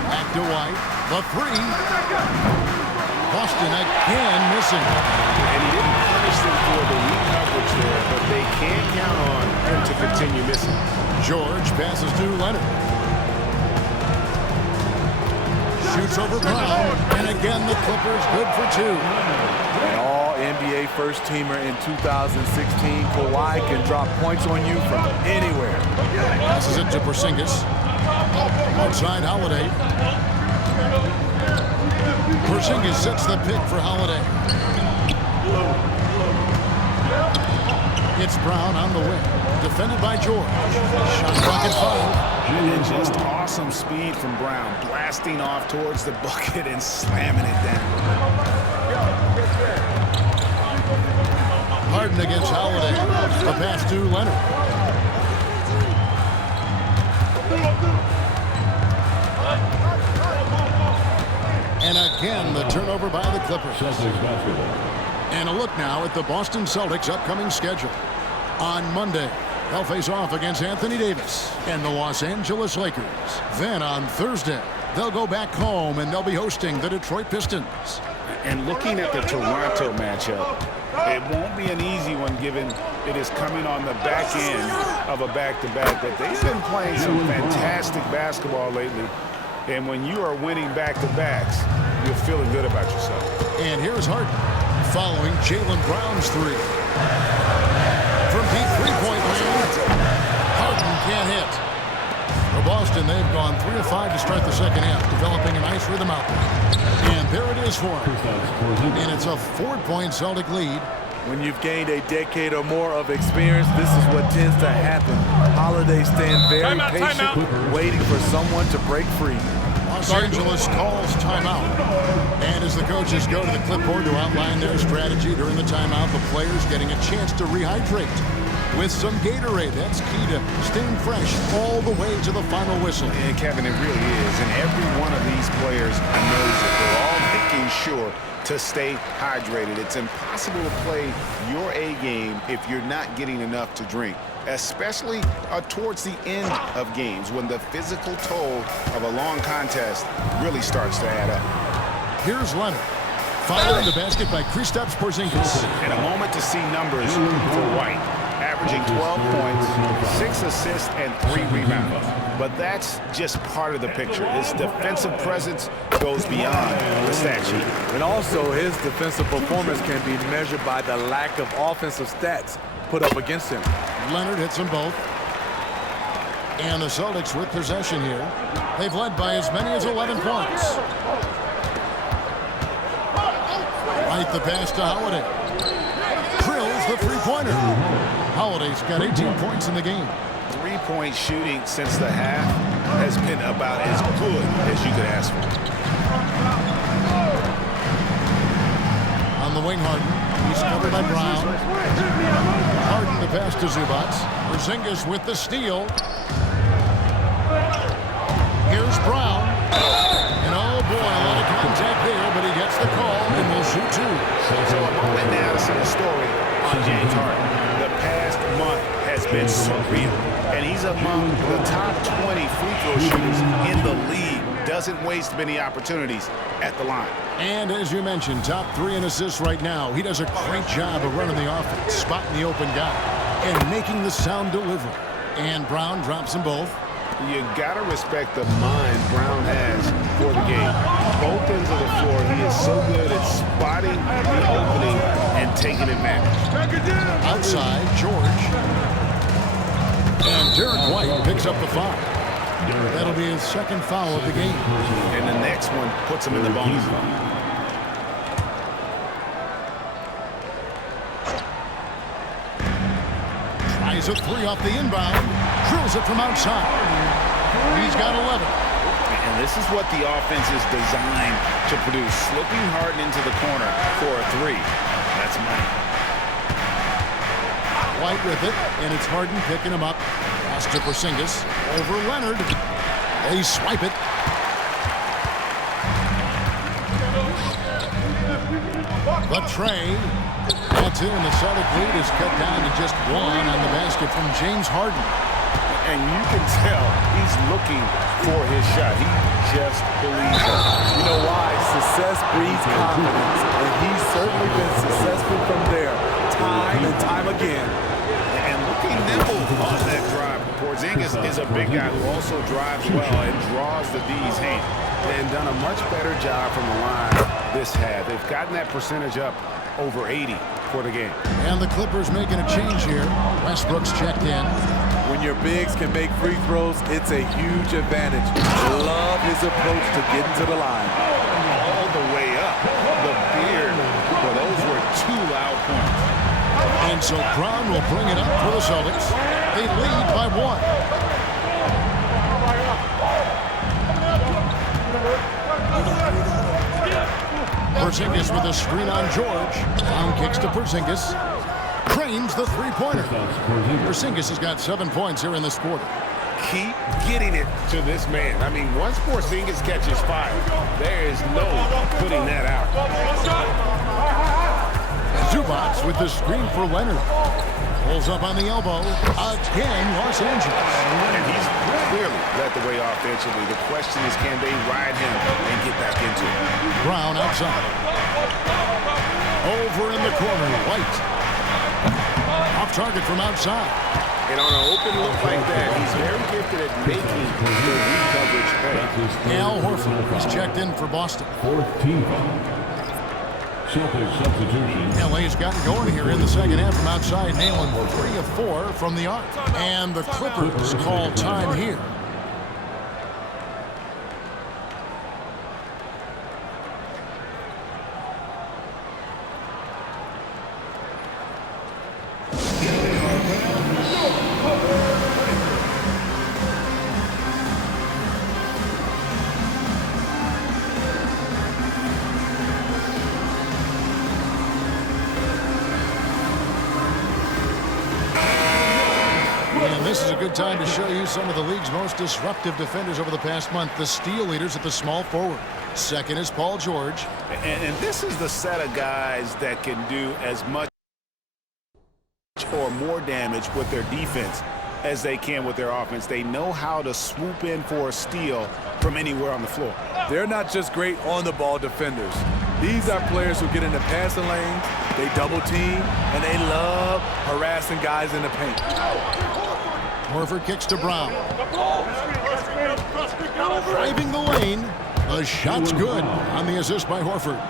Back to White. The three. Boston again missing. And he didn't punish them for the weak coverage there, but they can't count on him to continue missing. George passes to Leonard. Shoots over Brown. And again, the Clippers good for 2. An all-NBA first-teamer in 2016, Kawhi can drop points on you from anywhere. Passes it to Porzingis. Outside Holiday. Porzingis sets the pick for Holiday. It's Brown on the wing. Defended by George. Shot clock at 5. And just awesome speed from Brown. Blasting off towards the bucket and slamming it down. Harden against Holiday. The pass to Leonard. And again, the turnover by the Clippers. Celtics basketball. And a look now at the Boston Celtics' upcoming schedule. On Monday, they'll face off against Anthony Davis and the Los Angeles Lakers. Then on Thursday, they'll go back home and they'll be hosting the Detroit Pistons. And looking at the Toronto matchup, it won't be an easy one given it is coming on the back end of a back-to-back. But they've been playing some fantastic basketball lately. And when you are winning back-to-backs, you're feeling good about yourself. And here's Harden following Jaylen Brown's three. From deep three-point land, Harden can't hit. For Boston, they've gone 3 of 5 to start the second half, developing a nice rhythm out there. And there it is for them. And it's a 4-point Celtic lead. When you've gained a decade or more of experience, this is what tends to happen. Holiday stand very patient, waiting for someone to break free. Los Angeles calls timeout. And as the coaches go to the clipboard to outline their strategy during the timeout, the players getting a chance to rehydrate with some Gatorade. That's key to staying fresh all the way to the final whistle. And Kevin, it really is. And every one of these players knows it. They're all making sure to stay hydrated. It's impossible to play your A game if you're not getting enough to drink, especially towards the end of games when the physical toll of a long contest really starts to add up. Here's Leonard, following the basket by Kristaps Porzingis. And a moment to see numbers for White, averaging 12 points, 6 assists, and 3 rebounds. But that's just part of the picture. His defensive presence goes beyond the stat sheet. And also, his defensive performance can be measured by the lack of offensive stats put up against him. Leonard hits them both. And the Celtics with possession here. They've led by as many as 11 points. Right, the pass to Holiday. Drills the three-pointer. Holiday's got 18 points in the game. Three-point shooting since the half has been about as good as you could ask for. On the wing, Harden. He's covered by Brown. Harden the pass to Zubac. Porzingis with the steal. Here's Brown. And oh boy, a lot of contact there, but he gets the call and will shoot 2. So a moment now to see the story on James Harden. The past month has been surreal. And he's among the top 20 free throw shooters in the league. Doesn't waste many opportunities at the line. And as you mentioned, top 3 in assists right now. He does a great job of running the offense, spotting the open guy, and making the sound delivery. And Brown drops them both. You got to respect the mind Brown has for the game. Both ends of the floor, he is so good at spotting the opening and taking advantage. Outside, George. And Derek White picks up the foul. That'll be his second foul of the game. And the next one puts him in the bonus. Tries a 3 off the inbound. Drills it from outside. He's got 11. And this is what the offense is designed to produce. Slipping Harden into the corner for a 3. That's money. White with it, and it's Harden picking him up. Pass to Porzingis. Over Leonard. They swipe it. The tray. That's in. The Celtic lead is cut down to just one on the basket from James Harden. And you can tell he's looking for his shot. He just believes it. You know why? Success breeds confidence. And he's certainly been successful from there, time and time again. And looking nimble on that drive. Porzingis is a big guy who also drives well and draws the D's hand. And done a much better job from the line this half. They've gotten that percentage up over 80 for the game. And the Clippers making a change here. Westbrook's checked in. When your bigs can make free throws, it's a huge advantage. Love his approach to getting to the line. All the way up. The beard. Well, those were 2 loud points. And so Brown will bring it up for the Celtics. They lead by 1. Porzingis with a screen on George. Brown kicks to Porzingis. Cranes the three-pointer. Porzingis has got 7 points here in this quarter. Keep getting it to this man. I mean, once Porzingis catches fire, there is no putting that out. Zubac with the screen for Leonard. Pulls up on the elbow. Again, Los Angeles. And he's clearly led the way offensively. The question is, can they ride him and get back into it? Brown outside. Over in the corner, White. Off target from outside. And on an open look like that, he's very gifted at making the weak coverage pay. Al Horford is checked in for Boston. 14. Celtics substitution. LA's gotten going here in the second half from outside, nailing 3 of 4 from the arc. And the Clippers call time here. And this is a good time to show you some of the league's most disruptive defenders over the past month. The steal leaders at the small forward. Second is Paul George. And this is the set of guys that can do as much or more damage with their defense as they can with their offense. They know how to swoop in for a steal from anywhere on the floor. They're not just great on-the-ball defenders. These are players who get in the passing lanes, they double team, and they love harassing guys in the paint. Horford kicks to Brown. Driving the lane. The shot's good on the assist by Horford.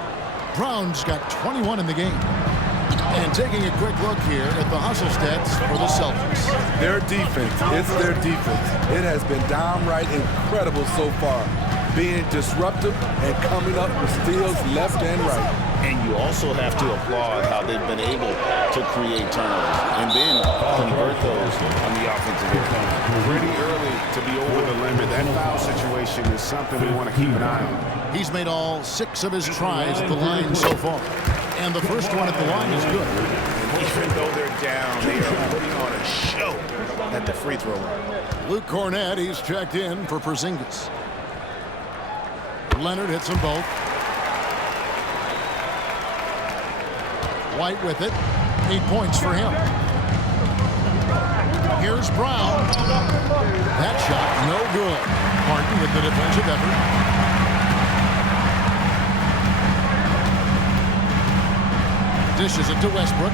Brown's got 21 in the game. And taking a quick look here at the hustle stats for the Celtics. Their defense, it's their defense. It has been downright incredible so far, being disruptive and coming up with steals left and right. And you also have to applaud how they've been able to create turnovers and then convert those on the offensive end. Pretty early to be over the limit. That foul situation is something we want to keep an eye on. He's made all 6 of his tries at the line so far. And the first one at the line is good. And even though they're down, they are putting on a show at the free throw line. Luke Cornett, he's checked in for Porzingis. Leonard hits them both. White with it. 8 points for him. Here's Brown. That shot, no good. Harden with the defensive effort. Dishes it to Westbrook.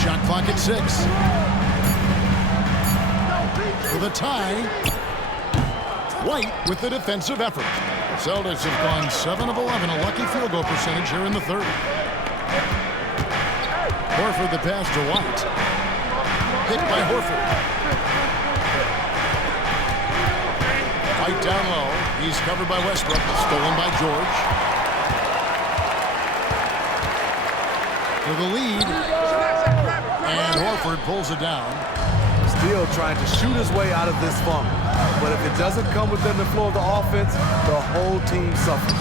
Shot clock at 6. For the tie. White with the defensive effort. The Celtics have gone 7 of 11, a lucky field goal percentage here in the third. Horford the pass to White. Hit by Horford. White down low. He's covered by Westbrook. Stolen by George. For the lead. And Horford pulls it down. Still trying to shoot his way out of this funk. but if it doesn't come within the flow of the offense, the whole team suffers.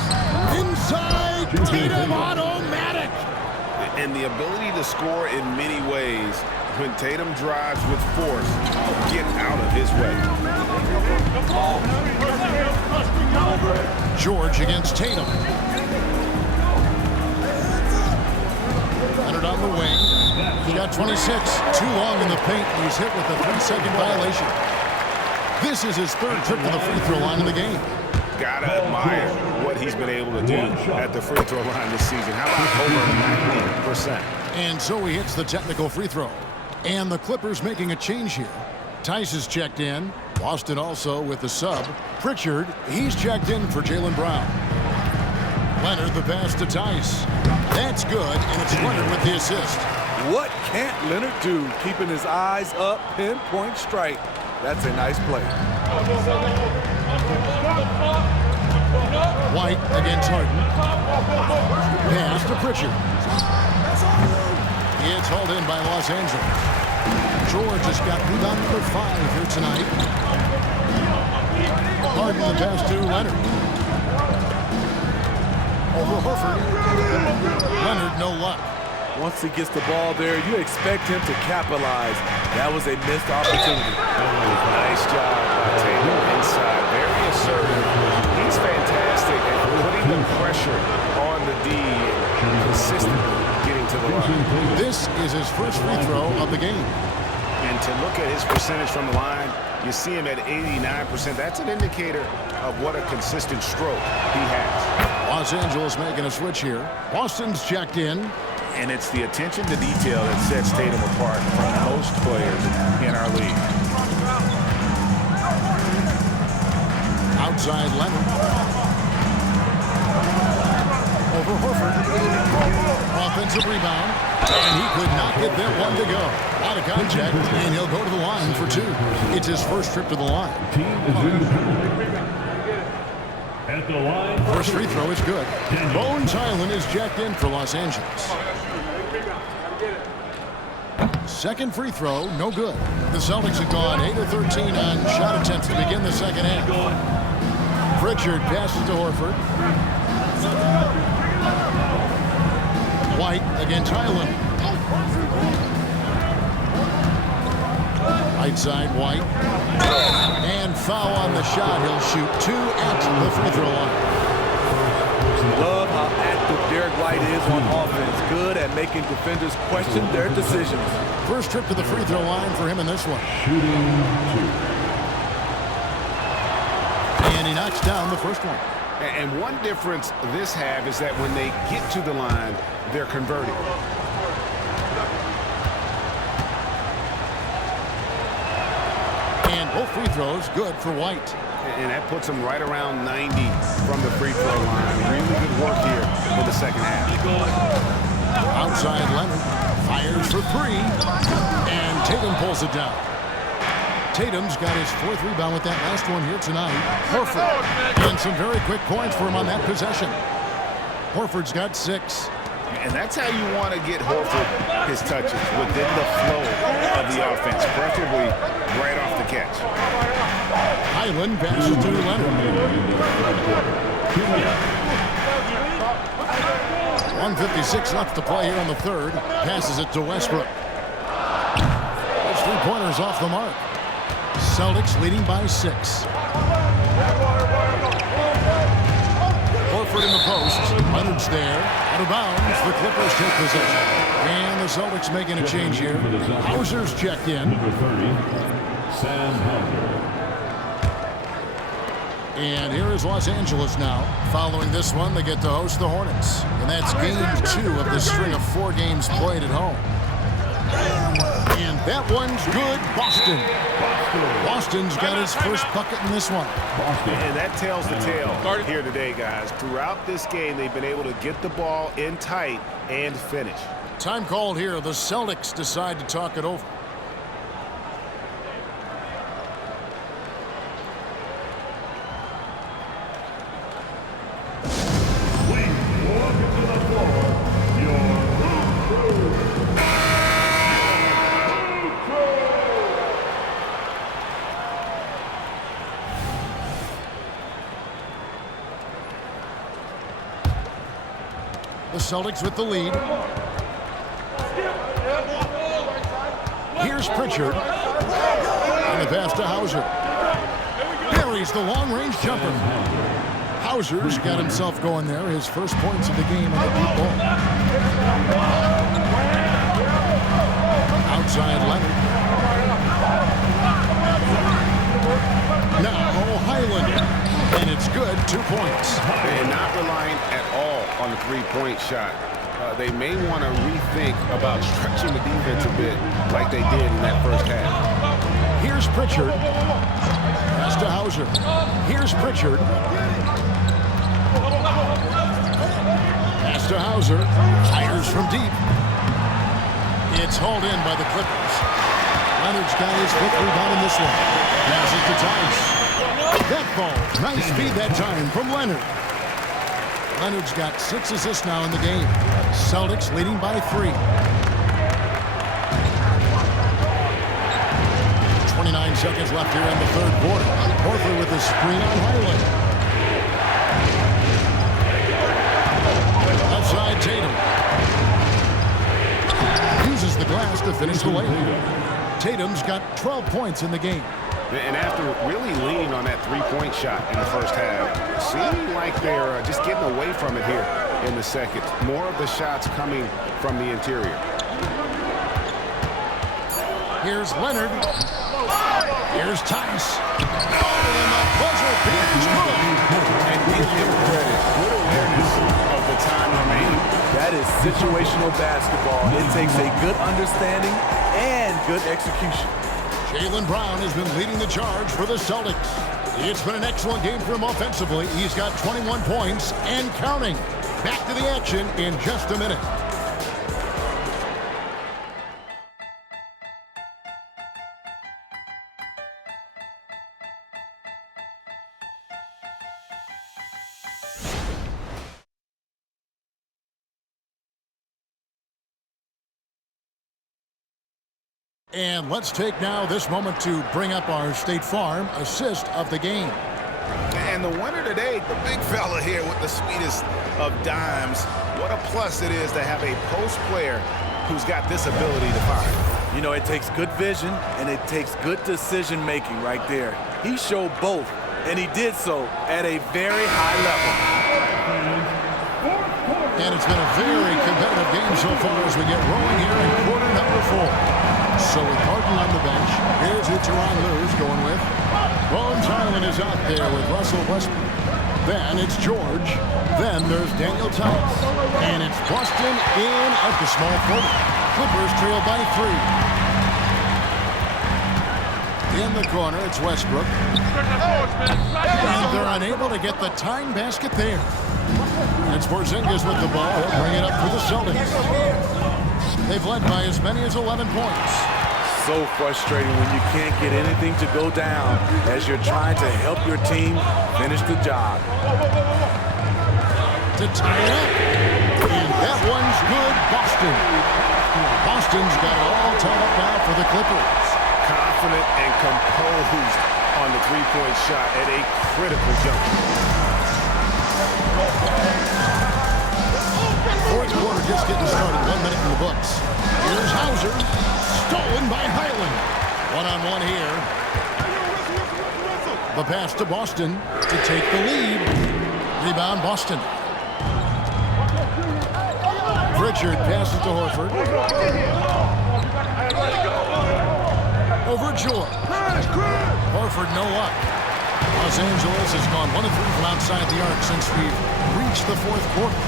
Inside, Tatum automatic. And the ability to score in many ways. When Tatum drives with force, get out of his way. George against Tatum. Leonard on the wing. He got 26. Too long in the paint. He's hit with a 3-second violation. This is his third trip to the free throw line in the game. Gotta admire what he's been able to do at the free throw line this season. How about over 90%? And so he hits the technical free throw. And the Clippers making a change here. Tice is checked in. Boston also with the sub. Pritchard, he's checked in for Jaylen Brown. Leonard the pass to Tice. That's good, and it's Leonard with the assist. What can't Leonard do? Keeping his eyes up, pinpoint strike. That's a nice play. White against Harden. Pass to Pritchard. It's hauled in by Los Angeles. George has got rebound number 5 here tonight. Harden the pass to Leonard. Over Horford. Leonard no luck. Once he gets the ball there, you expect him to capitalize. That was a missed opportunity. Nice job by Tatum inside. Very assertive. He's fantastic at putting the pressure on the D and consistently getting to the line. This is his first free throw of the game. And to look at his percentage from the line, you see him at 89%. That's an indicator of what a consistent stroke he has. Los Angeles making a switch here. Boston's checked in. And it's the attention to detail that sets Tatum apart from most players in our league. Outside Leonard. Over Horford. Offensive rebound. And he could not get that one to go. Out of contact, and he'll go to the line for 2. It's his first trip to the line. At the line. First free throw is good. Bones Hyland is jacked in for Los Angeles. Second free throw, no good. The Celtics have gone 8 of 13 on shot attempts to begin the second half. Pritchard passes to Horford. White against Hyland. Right side, White. And foul on the shot. He'll shoot 2 at the free throw line. Love how active Derek White is on offense. Good at making defenders question their decisions. First trip to the free throw line for him in this one. Shooting 2. And he knocks down the first one. And one difference this half is that when they get to the line, they're converting. And both free throws good for White. And that puts him right around 90 from the free throw line. Really good work here in the second half. Outside Leonard fires for 3. And Tatum pulls it down. Tatum's got his 4th rebound with that last one here tonight. Horford. And some very quick points for him on that possession. Horford's got 6. And that's how you want to get Horford his touches, within the flow of the offense, preferably right off the catch. Hyland passes to Leonard. 1:56 left to play here on the third. Passes it to Westbrook. Those 3-pointers off the mark. Celtics leading by 6. Horford in the post. Leonard's there. Out of bounds. The Clippers take possession. And the Celtics making a change here. Hauser's checked in. Number 30, Sam Hauser. And here is Los Angeles now. Following this one, they get to host the Hornets. And that's game 2 of the string of 4 games played at home. And that one's good. Boston. Boston's got his first bucket in this one. And that tells the tale here today, guys. Throughout this game, they've been able to get the ball in tight and finish. Time called here. The Celtics decide to talk it over. The Celtics with the lead. Here's Pritchard. And the pass to Hauser. Buries the long-range jumper. Hauser's got himself going there. His first points of the game on the deep ball. Outside Leonard. Now Highland. And it's good, 2 points. They're not relying at all on the three-point shot. They may want to rethink about stretching the defense a bit like they did in that first half. Here's Pritchard. Pass to Hauser. Here's Pritchard. Pass to Hauser. Fires from deep. It's hauled in by the Clippers. Leonard's got his 5th rebound in this one. Passes to Tice. That ball. Nice speed that time from Leonard. Leonard's got 6 assists now in the game. Celtics leading by 3. 29 seconds left here in the third quarter. Horford with the screen on Highland. Outside Tatum. Uses the glass to finish the layup. Tatum's got 12 points in the game. And after really leaning on that three-point shot in the first half, it seemed like they're just getting away from it here in the second. More of the shots coming from the interior. Here's Leonard. Here's Tice. And the buzzer beats good. And give him credit. Good awareness of the time remaining. That is situational basketball. It takes a good understanding and good execution. Jaylen Brown has been leading the charge for the Celtics. It's been an excellent game for him offensively. He's got 21 points and counting. Back to the action in just a minute. And let's take now this moment to bring up our State Farm assist of the game. And the winner today, the big fella here with the sweetest of dimes. What a plus it is to have a post player who's got this ability to fire. You know, it takes good vision and it takes good decision making right there. He showed both, and he did so at a very high level. And it's been a very competitive game so far as we get rolling here in quarter number 4. So with Harden on the bench, here's who Tyronn Lue's going with. Bones Highland is out there with Russell Westbrook. Then it's George. Then there's Daniel Tice. And it's Boston in at the small forward. Clippers trail by 3. In the corner, it's Westbrook. And they're unable to get the tying basket there. It's Porzingis with the ball. He'll bring it up for the Celtics. They've led by as many as 11 points. So frustrating when you can't get anything to go down as you're trying to help your team finish the job. To tie it up. And that one's good, Boston. Boston's got it all tied up now for the Clippers. Confident and composed on the three-point shot at a critical jumper. Fourth quarter just getting started. 1 minute in the books. Here's Hauser. Stolen by Highland. One-on-one here. The pass to Boston to take the lead. Rebound Boston. Pritchard passes to Horford. Over George. Horford no luck. Los Angeles has gone 1 of 3 from outside the arc since we've reached the fourth quarter.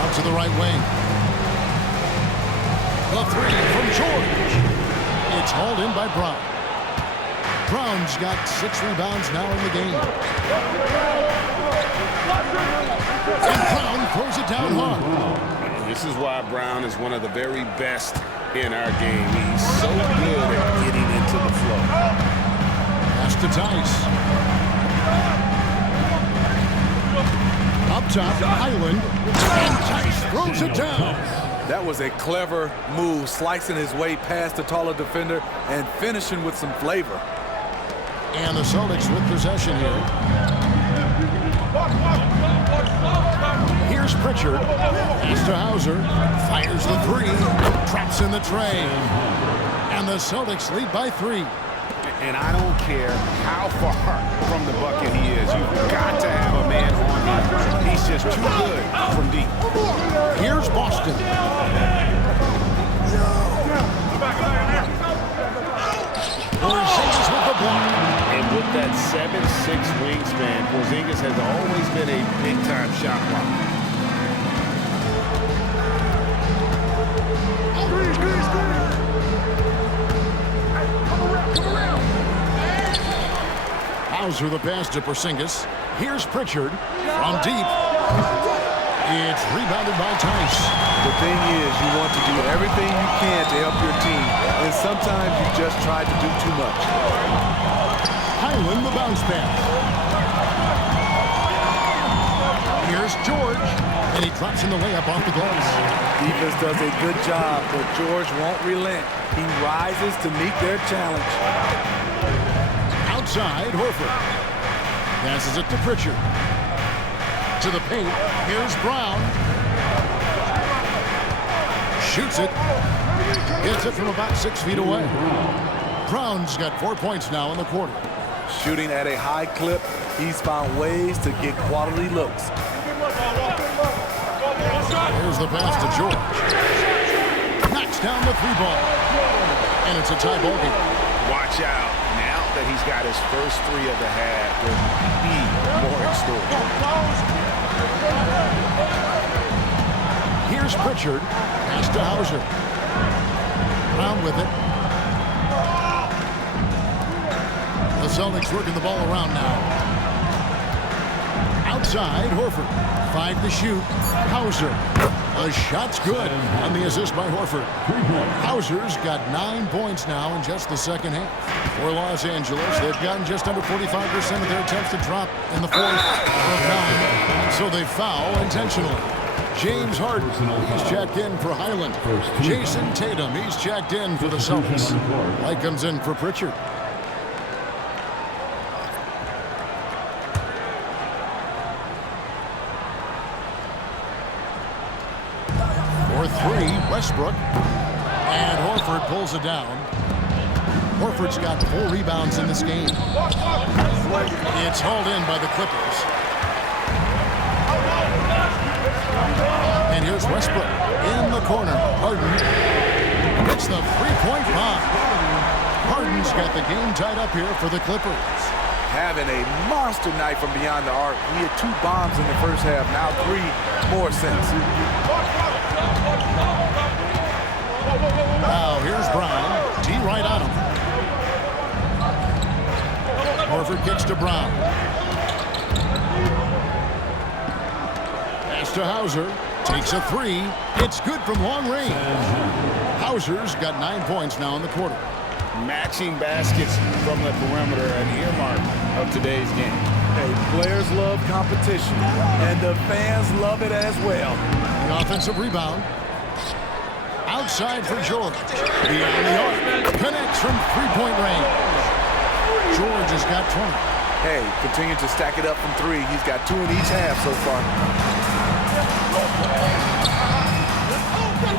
Out to the right wing. The 3 from George. It's hauled in by Brown. Brown's got 6 rebounds now in the game. And Brown throws it down hard. This is why Brown is one of the very best in our game. He's so good at getting into the flow. Pass to Tice. Up top, Highland. And Tice throws it down. That was a clever move, slicing his way past the taller defender and finishing with some flavor. And the Celtics with possession here. Here's Here's Pritchard. Pass to Hauser. Fires the three. Drops in the tray. And the Celtics lead by 3. And I don't care how far from the bucket he is. You've got to have a man on him. He's just too good from deep. Here's Boston. Porzingis with the block. And with that 7'6" wingspan, Porzingis has always been a big-time shot blocker. Hauser the pass to Porzingis. Here's Pritchard from deep. It's rebounded by Tice. The thing is, you want to do everything you can to help your team, and sometimes you just try to do too much. Highland the bounce pass. Here's George, and he drops in the layup off the glass. Defense does a good job, but George won't relent. He rises to meet their challenge. Outside, Horford. Passes it to Pritchard. To the paint. Here's Brown. Shoots it. Gets it from about 6 feet away. Brown's got 4 points now in the quarter. Shooting at a high clip, he's found ways to get quality looks. Here's the pass to George. Knocks down the 3-ball. And it's a tie ball game. Watch out. Now that he's got his first 3 of the half, there might be more in store. Here's Pritchard. Pass to Hauser. Brown with it. The Celtics working the ball around now. Outside, Horford. 5 to shoot. Hauser. The shot's good. And the assist by Horford. Hauser's got 9 points now in just the second half. For Los Angeles, they've gotten just under 45% of their attempts to drop in the fourth of 9. So they foul intentionally. James Harden, he's checked in for Highland. Jason Tatum, he's checked in for the Celtics. White comes in for Pritchard. For 3, Westbrook. And Horford pulls it down. Horford's got 4 rebounds in this game. It's hauled in by the Clippers. And here's Westbrook in the corner. Harden gets the 3-point bomb. Harden's got the game tied up here for the Clippers. Having a monster night from beyond the arc. He had 2 bombs in the first half, now 3 more since. Now here's Brown. D right on him. Horford kicks to Brown. Pass to Hauser. Takes a 3. It's good from long range. Hauser's got 9 points now in the quarter. Matching baskets from the perimeter, an earmark of today's game. Hey, players love competition, and the fans love it as well. The offensive rebound. Outside for George. Beyond the arc. Connects from 3-point range. George has got 20. Hey, continue to stack it up from 3. He's got 2 in each half so far.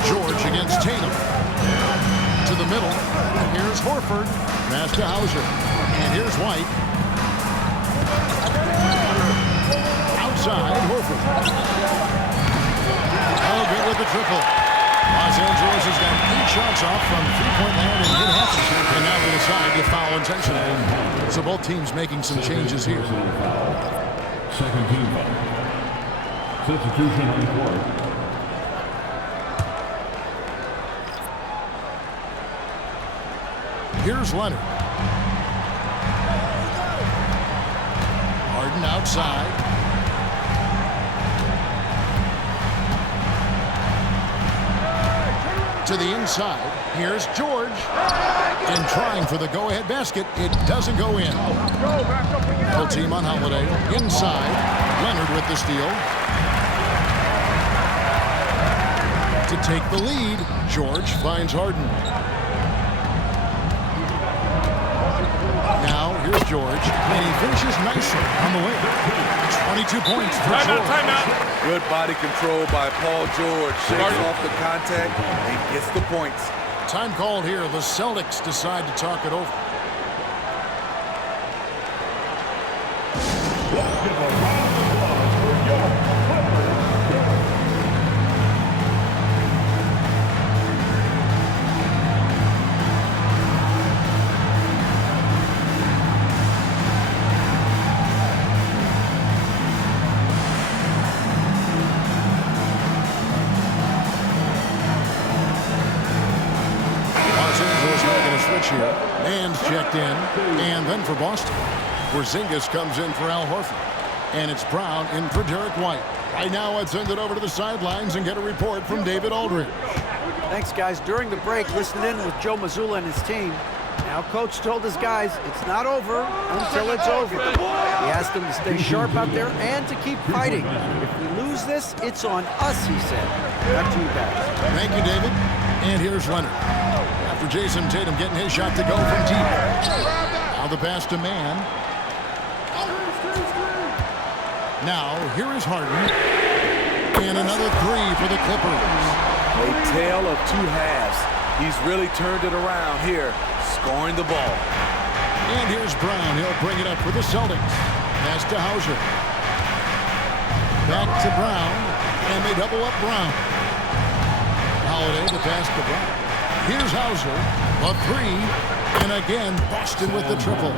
George against Tatum. To the middle. Here's Horford. Pass to Hauser. And here's White. Outside, Horford. Oh, good with the triple. Los Angeles has got 8 shots off from 3-point land and mid-half. And now they decide to foul intentionally. So both teams making some changes here. Second team foul. Substitution on the court. Here's Leonard. Harden outside. To the inside. Here's George. And trying for the go-ahead basket. It doesn't go in. Full team on Holiday. Inside. Leonard with the steal. To take the lead, George finds Harden. Now, here's George, and he finishes nicely on the way. 22 points for Timeout, George. timeout. Good body control by Paul George. Shakes off the contact and gets the points. Time called here. The Celtics decide to talk it over. Here. Man's checked in, and then for Boston, Porzingis comes in for Al Horford, and it's Brown in for Derek White. Right now, let's send it over to the sidelines and get a report from David Aldridge. Thanks, guys. During the break, listening in with Joe Mazzulla and his team. Now, Coach told his guys it's not over until it's over. He asked them to stay sharp out there and to keep fighting. If we lose this, it's on us, he said. Back to you guys. Thank you, David. And here's Leonard. For Jason Tatum getting his shot to go from deep. Now the pass to Mann. Now here is Harden. And another three for the Clippers. A tale of two halves. He's really turned it around here, scoring the ball. And here's Brown. He'll bring it up for the Celtics. Pass to Hauser. Back to Brown. And they double up Brown. Holiday the pass to Brown. Here's Hauser, a three, and again, Boston with the triple.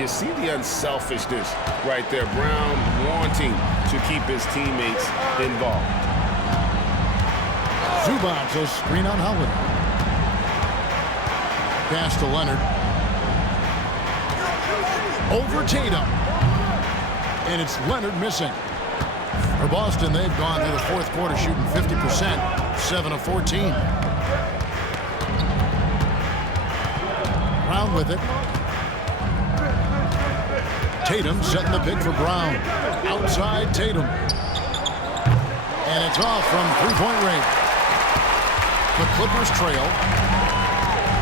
You see the unselfishness right there. Brown wanting to keep his teammates involved. Zubac, a screen on Holiday. Pass to Leonard. Over Tatum. And it's Leonard missing. For Boston, they've gone through the fourth quarter shooting 50%, 7 of 14. Brown with it. Tatum setting the pick for Brown. Outside Tatum. And it's off from three-point range. The Clippers trail.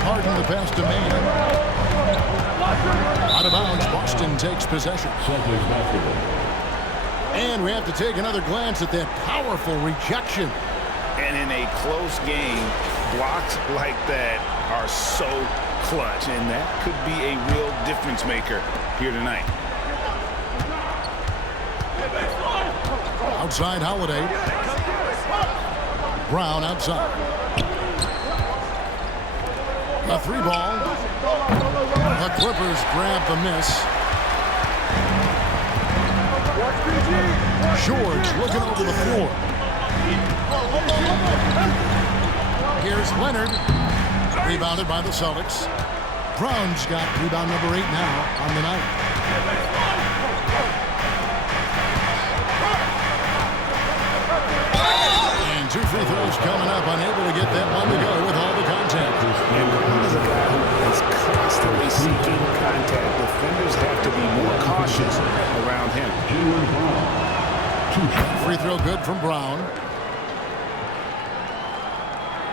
Harden the pass to Mann. Out of bounds, Boston takes possession. And we have to take another glance at that powerful rejection. And in a close game, blocks like that are so clutch, and that could be a real difference maker here tonight. Outside Holiday. Brown outside. A three ball. The Clippers grab the miss. George looking over the floor. Here's Leonard. Rebounded by the Celtics. Brown's got rebound number 8 now on the night. And two free throws coming up. Unable to get that one to go with all the contact. And Brown is a guy who is constantly seeking contact. Defenders have to be more cautious around him. Free throw good from Brown.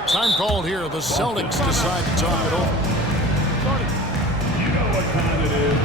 Time called here. The Celtics decide to talk it over. You know what time it is.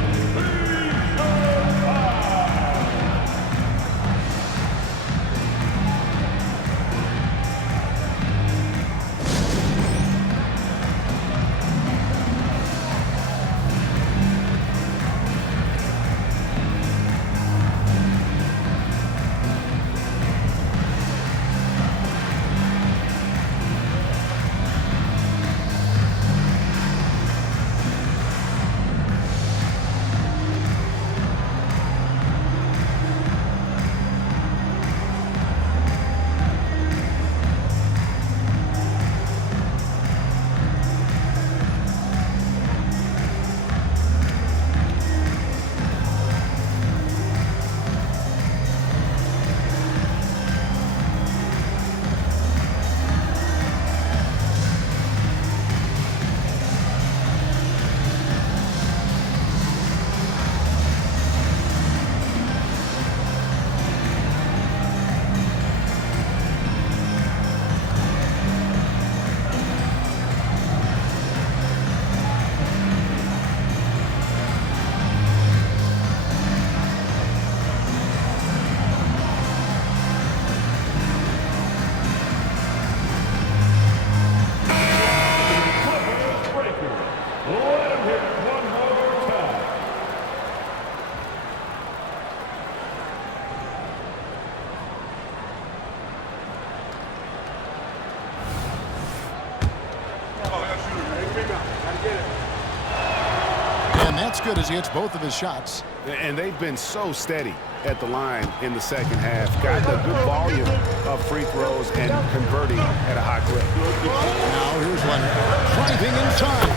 good as he hits both of his shots. And they've been so steady at the line in the second half. Got a good volume of free throws and converting at a high clip. Now here's Leonard driving inside.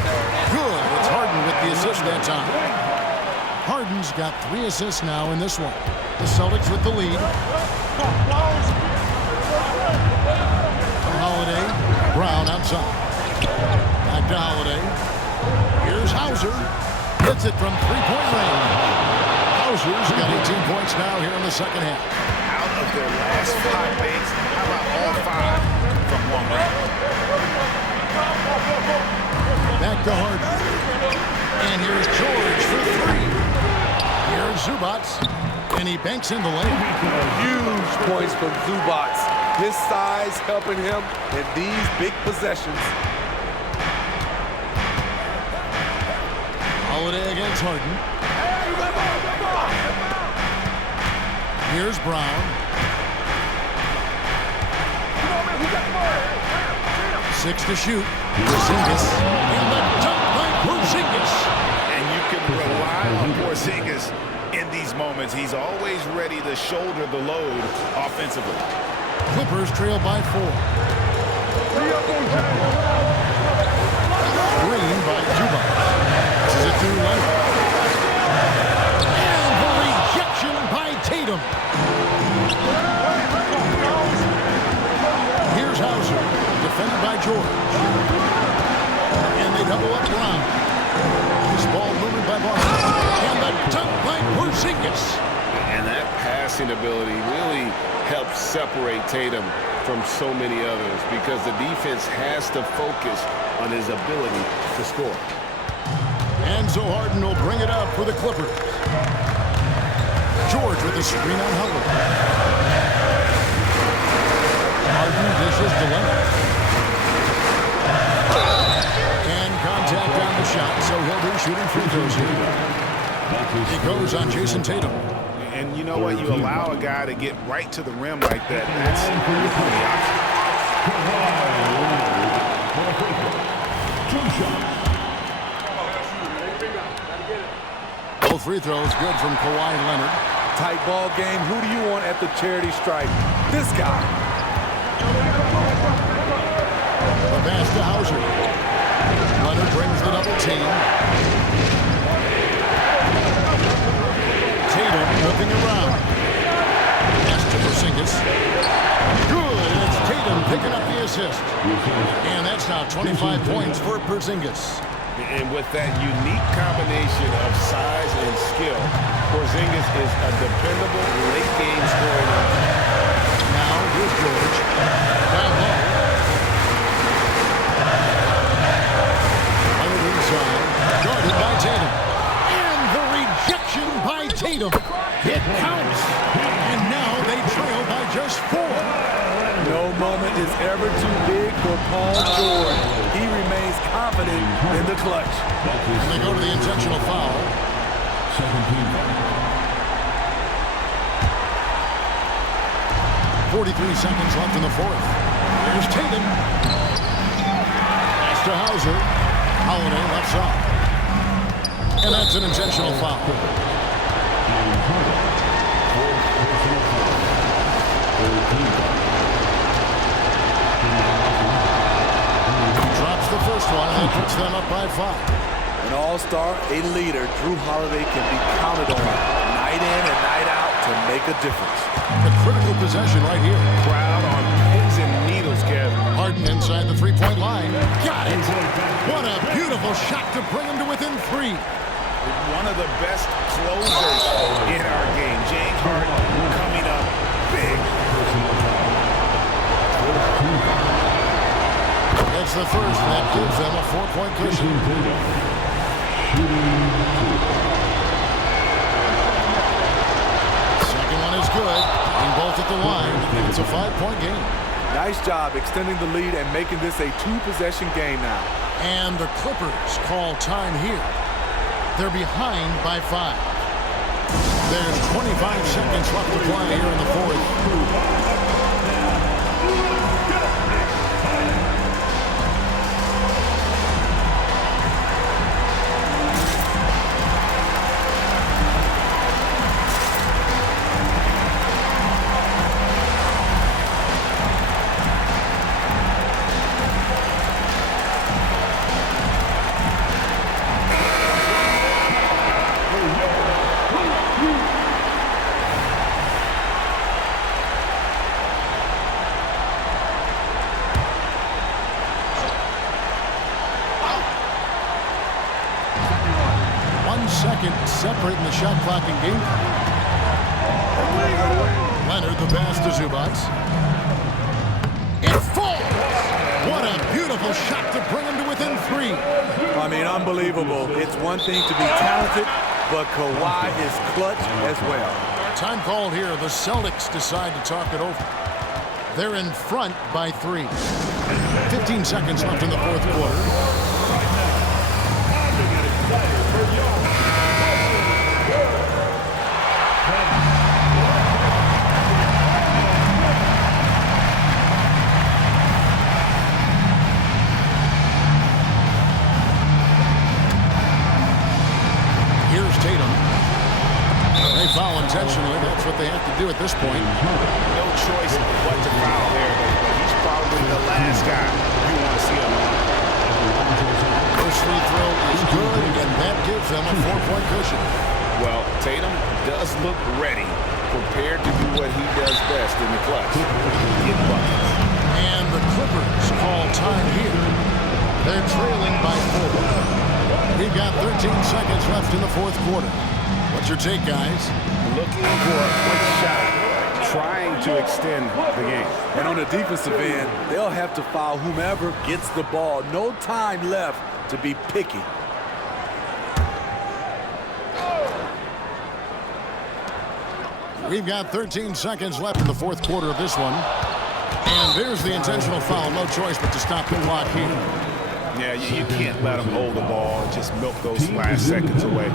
Good. It's Harden with the assist that time. Harden's got 3 assists now in this one. The Celtics with the lead. Holiday. Brown outside. Back to Holiday. Here's Hauser. Hits it from three-point range. Hauser's got 18 points now here in the second half. Out of their last 5 makes, how about all 5 from one range? Back to Harden. And here's George for 3. Here's Zubac. And he banks in the lane. Huge points from Zubac. His size helping him in these big possessions. Holiday against Harden. Here's Brown. 6 to shoot. Porzingis. And the dunk by Porzingis. And you can rely on Porzingis in these moments. He's always ready to shoulder the load offensively. Clippers trail by 4. Green by Zubac. This is it to Leonard. And the rejection by Tatum. Here's Hauser, defended by George. And they double up Brown. This ball moved by Boston. And the dunk by Porzingis. And that passing ability really helps separate Tatum from so many others because the defense has to focus on his ability to score. And so Harden will bring it up for the Clippers. George with the screen on Howard. Harden dishes to Leonard. And contact on the shot, so he'll be shooting free throws here. It goes on Jason Tatum. And you know what? You allow a guy to get right to the rim like that. That's the option. Both free throws good from Kawhi Leonard. Tight ball game. Who do you want at the charity stripe? This guy. The pass to Hauser. Leonard brings the double team. Tatum looking around. Pass to Porzingis. Good. And it's Tatum picking up the assist. And that's now 25 points for Porzingis. And with that unique combination of size and skill, Porzingis is a dependable late-game scoring option. Now here's George. Down low. Leonard inside. Guarded by Tatum. And the rejection by Tatum. It counts. And now they trail by just 4. No moment is ever too big for Paul George. He remains confident in the clutch. And they go to the intentional foul. 43 seconds left in the fourth. Here's Tatum. Pass to Hauser. Holiday left side. And that's an intentional foul. Drops the first one, and that puts them up by 5. An all-star, a leader, Jrue Holiday can be counted on night in and night out to make a difference. A critical possession right here. Crowd on pins and needles, Kevin. Harden inside the three-point line. Got it! What a beautiful shot to bring him to within 3. One of the best closers in our game. James Harden coming up big. That's the first, and that gives them a 4-point cushion. Second one is good. And both at the line. It's a 5-point game. Nice job extending the lead and making this a 2-possession game now. And the Clippers call time here. They're behind by 5. There's 25 seconds left to play here in the fourth. shot clock and game. Leonard, the pass to Zubac. It falls! What a beautiful shot to bring him to within 3. I mean, unbelievable. It's one thing to be talented, but Kawhi is clutch as well. Time called here. The Celtics decide to talk it over. They're in front by 3. 15 seconds left in the fourth quarter. Here's Tatum. They foul intentionally. That's what they have to do at this point. No choice but to foul there, but he's probably the last guy you want to see on the line. First free throw is good, and that gives them a 4-point cushion. Well, Tatum does look ready, prepared to do what he does best in the clutch. Get buckets. And the Clippers call time here. They're trailing by 4. We've got 13 seconds left in the fourth quarter. What's your take, guys? Looking for a quick shot, trying to extend the game. And on the defensive end, they'll have to foul whomever gets the ball. No time left to be picky. We've got 13 seconds left in the fourth quarter of this one. And there's the intentional foul. No choice but to stop the clock here. Yeah, you can't let them hold the ball and just milk those last seconds away.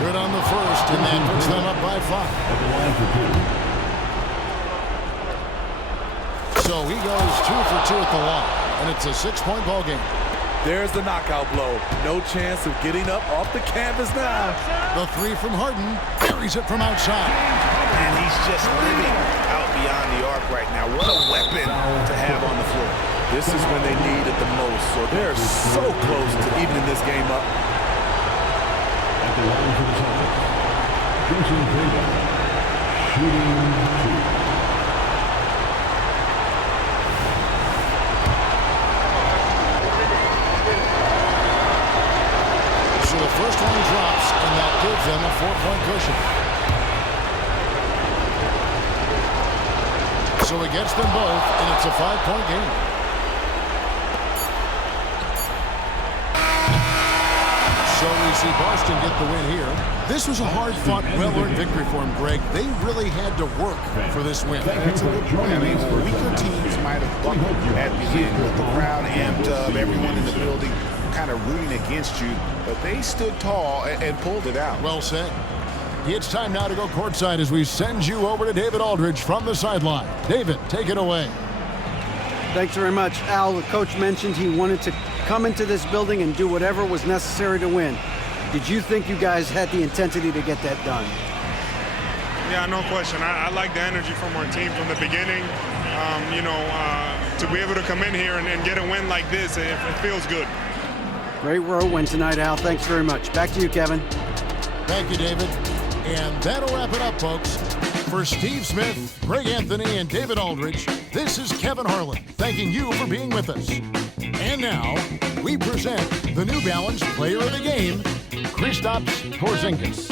Good on the first, and that puts them up by 5. So he goes 2 for 2 at the line, and it's a 6-point ball game. There's the knockout blow. No chance of getting up off the canvas now. The 3 from Harden buries it from outside. And he's just living out beyond the arc right now. What a weapon to have on the floor. This is when they need it the most, so they're so close to evening this game up. At the line for the Celtics, Jason Tatum, shooting 2. So the first one drops, and that gives them a 4-point cushion. So he gets them both, and it's a 5-point game. So we see Boston get the win here. This was a hard-fought, well-earned victory for him, Greg. They really had to work for this win. That's a good point. I mean, weaker teams might have buckled at the end with the crowd amped up, everyone in the building kind of rooting against you, but they stood tall and pulled it out. Well said. It's time now to go courtside as we send you over to David Aldridge from the sideline. David, take it away. Thanks very much, Al. The coach mentioned he wanted to come into this building and do whatever was necessary to win. Did you think you guys had the intensity to get that done? Yeah, no question. I like the energy from our team from the beginning. To be able to come in here and get a win like this, it feels good. Great road win tonight, Al. Thanks very much. Back to you, Kevin. Thank you, David. And that'll wrap it up, folks. For Steve Smith, Greg Anthony, and David Aldridge, this is Kevin Harlan thanking you for being with us. And now, we present the New Balance Player of the Game, Kristaps Porzingis.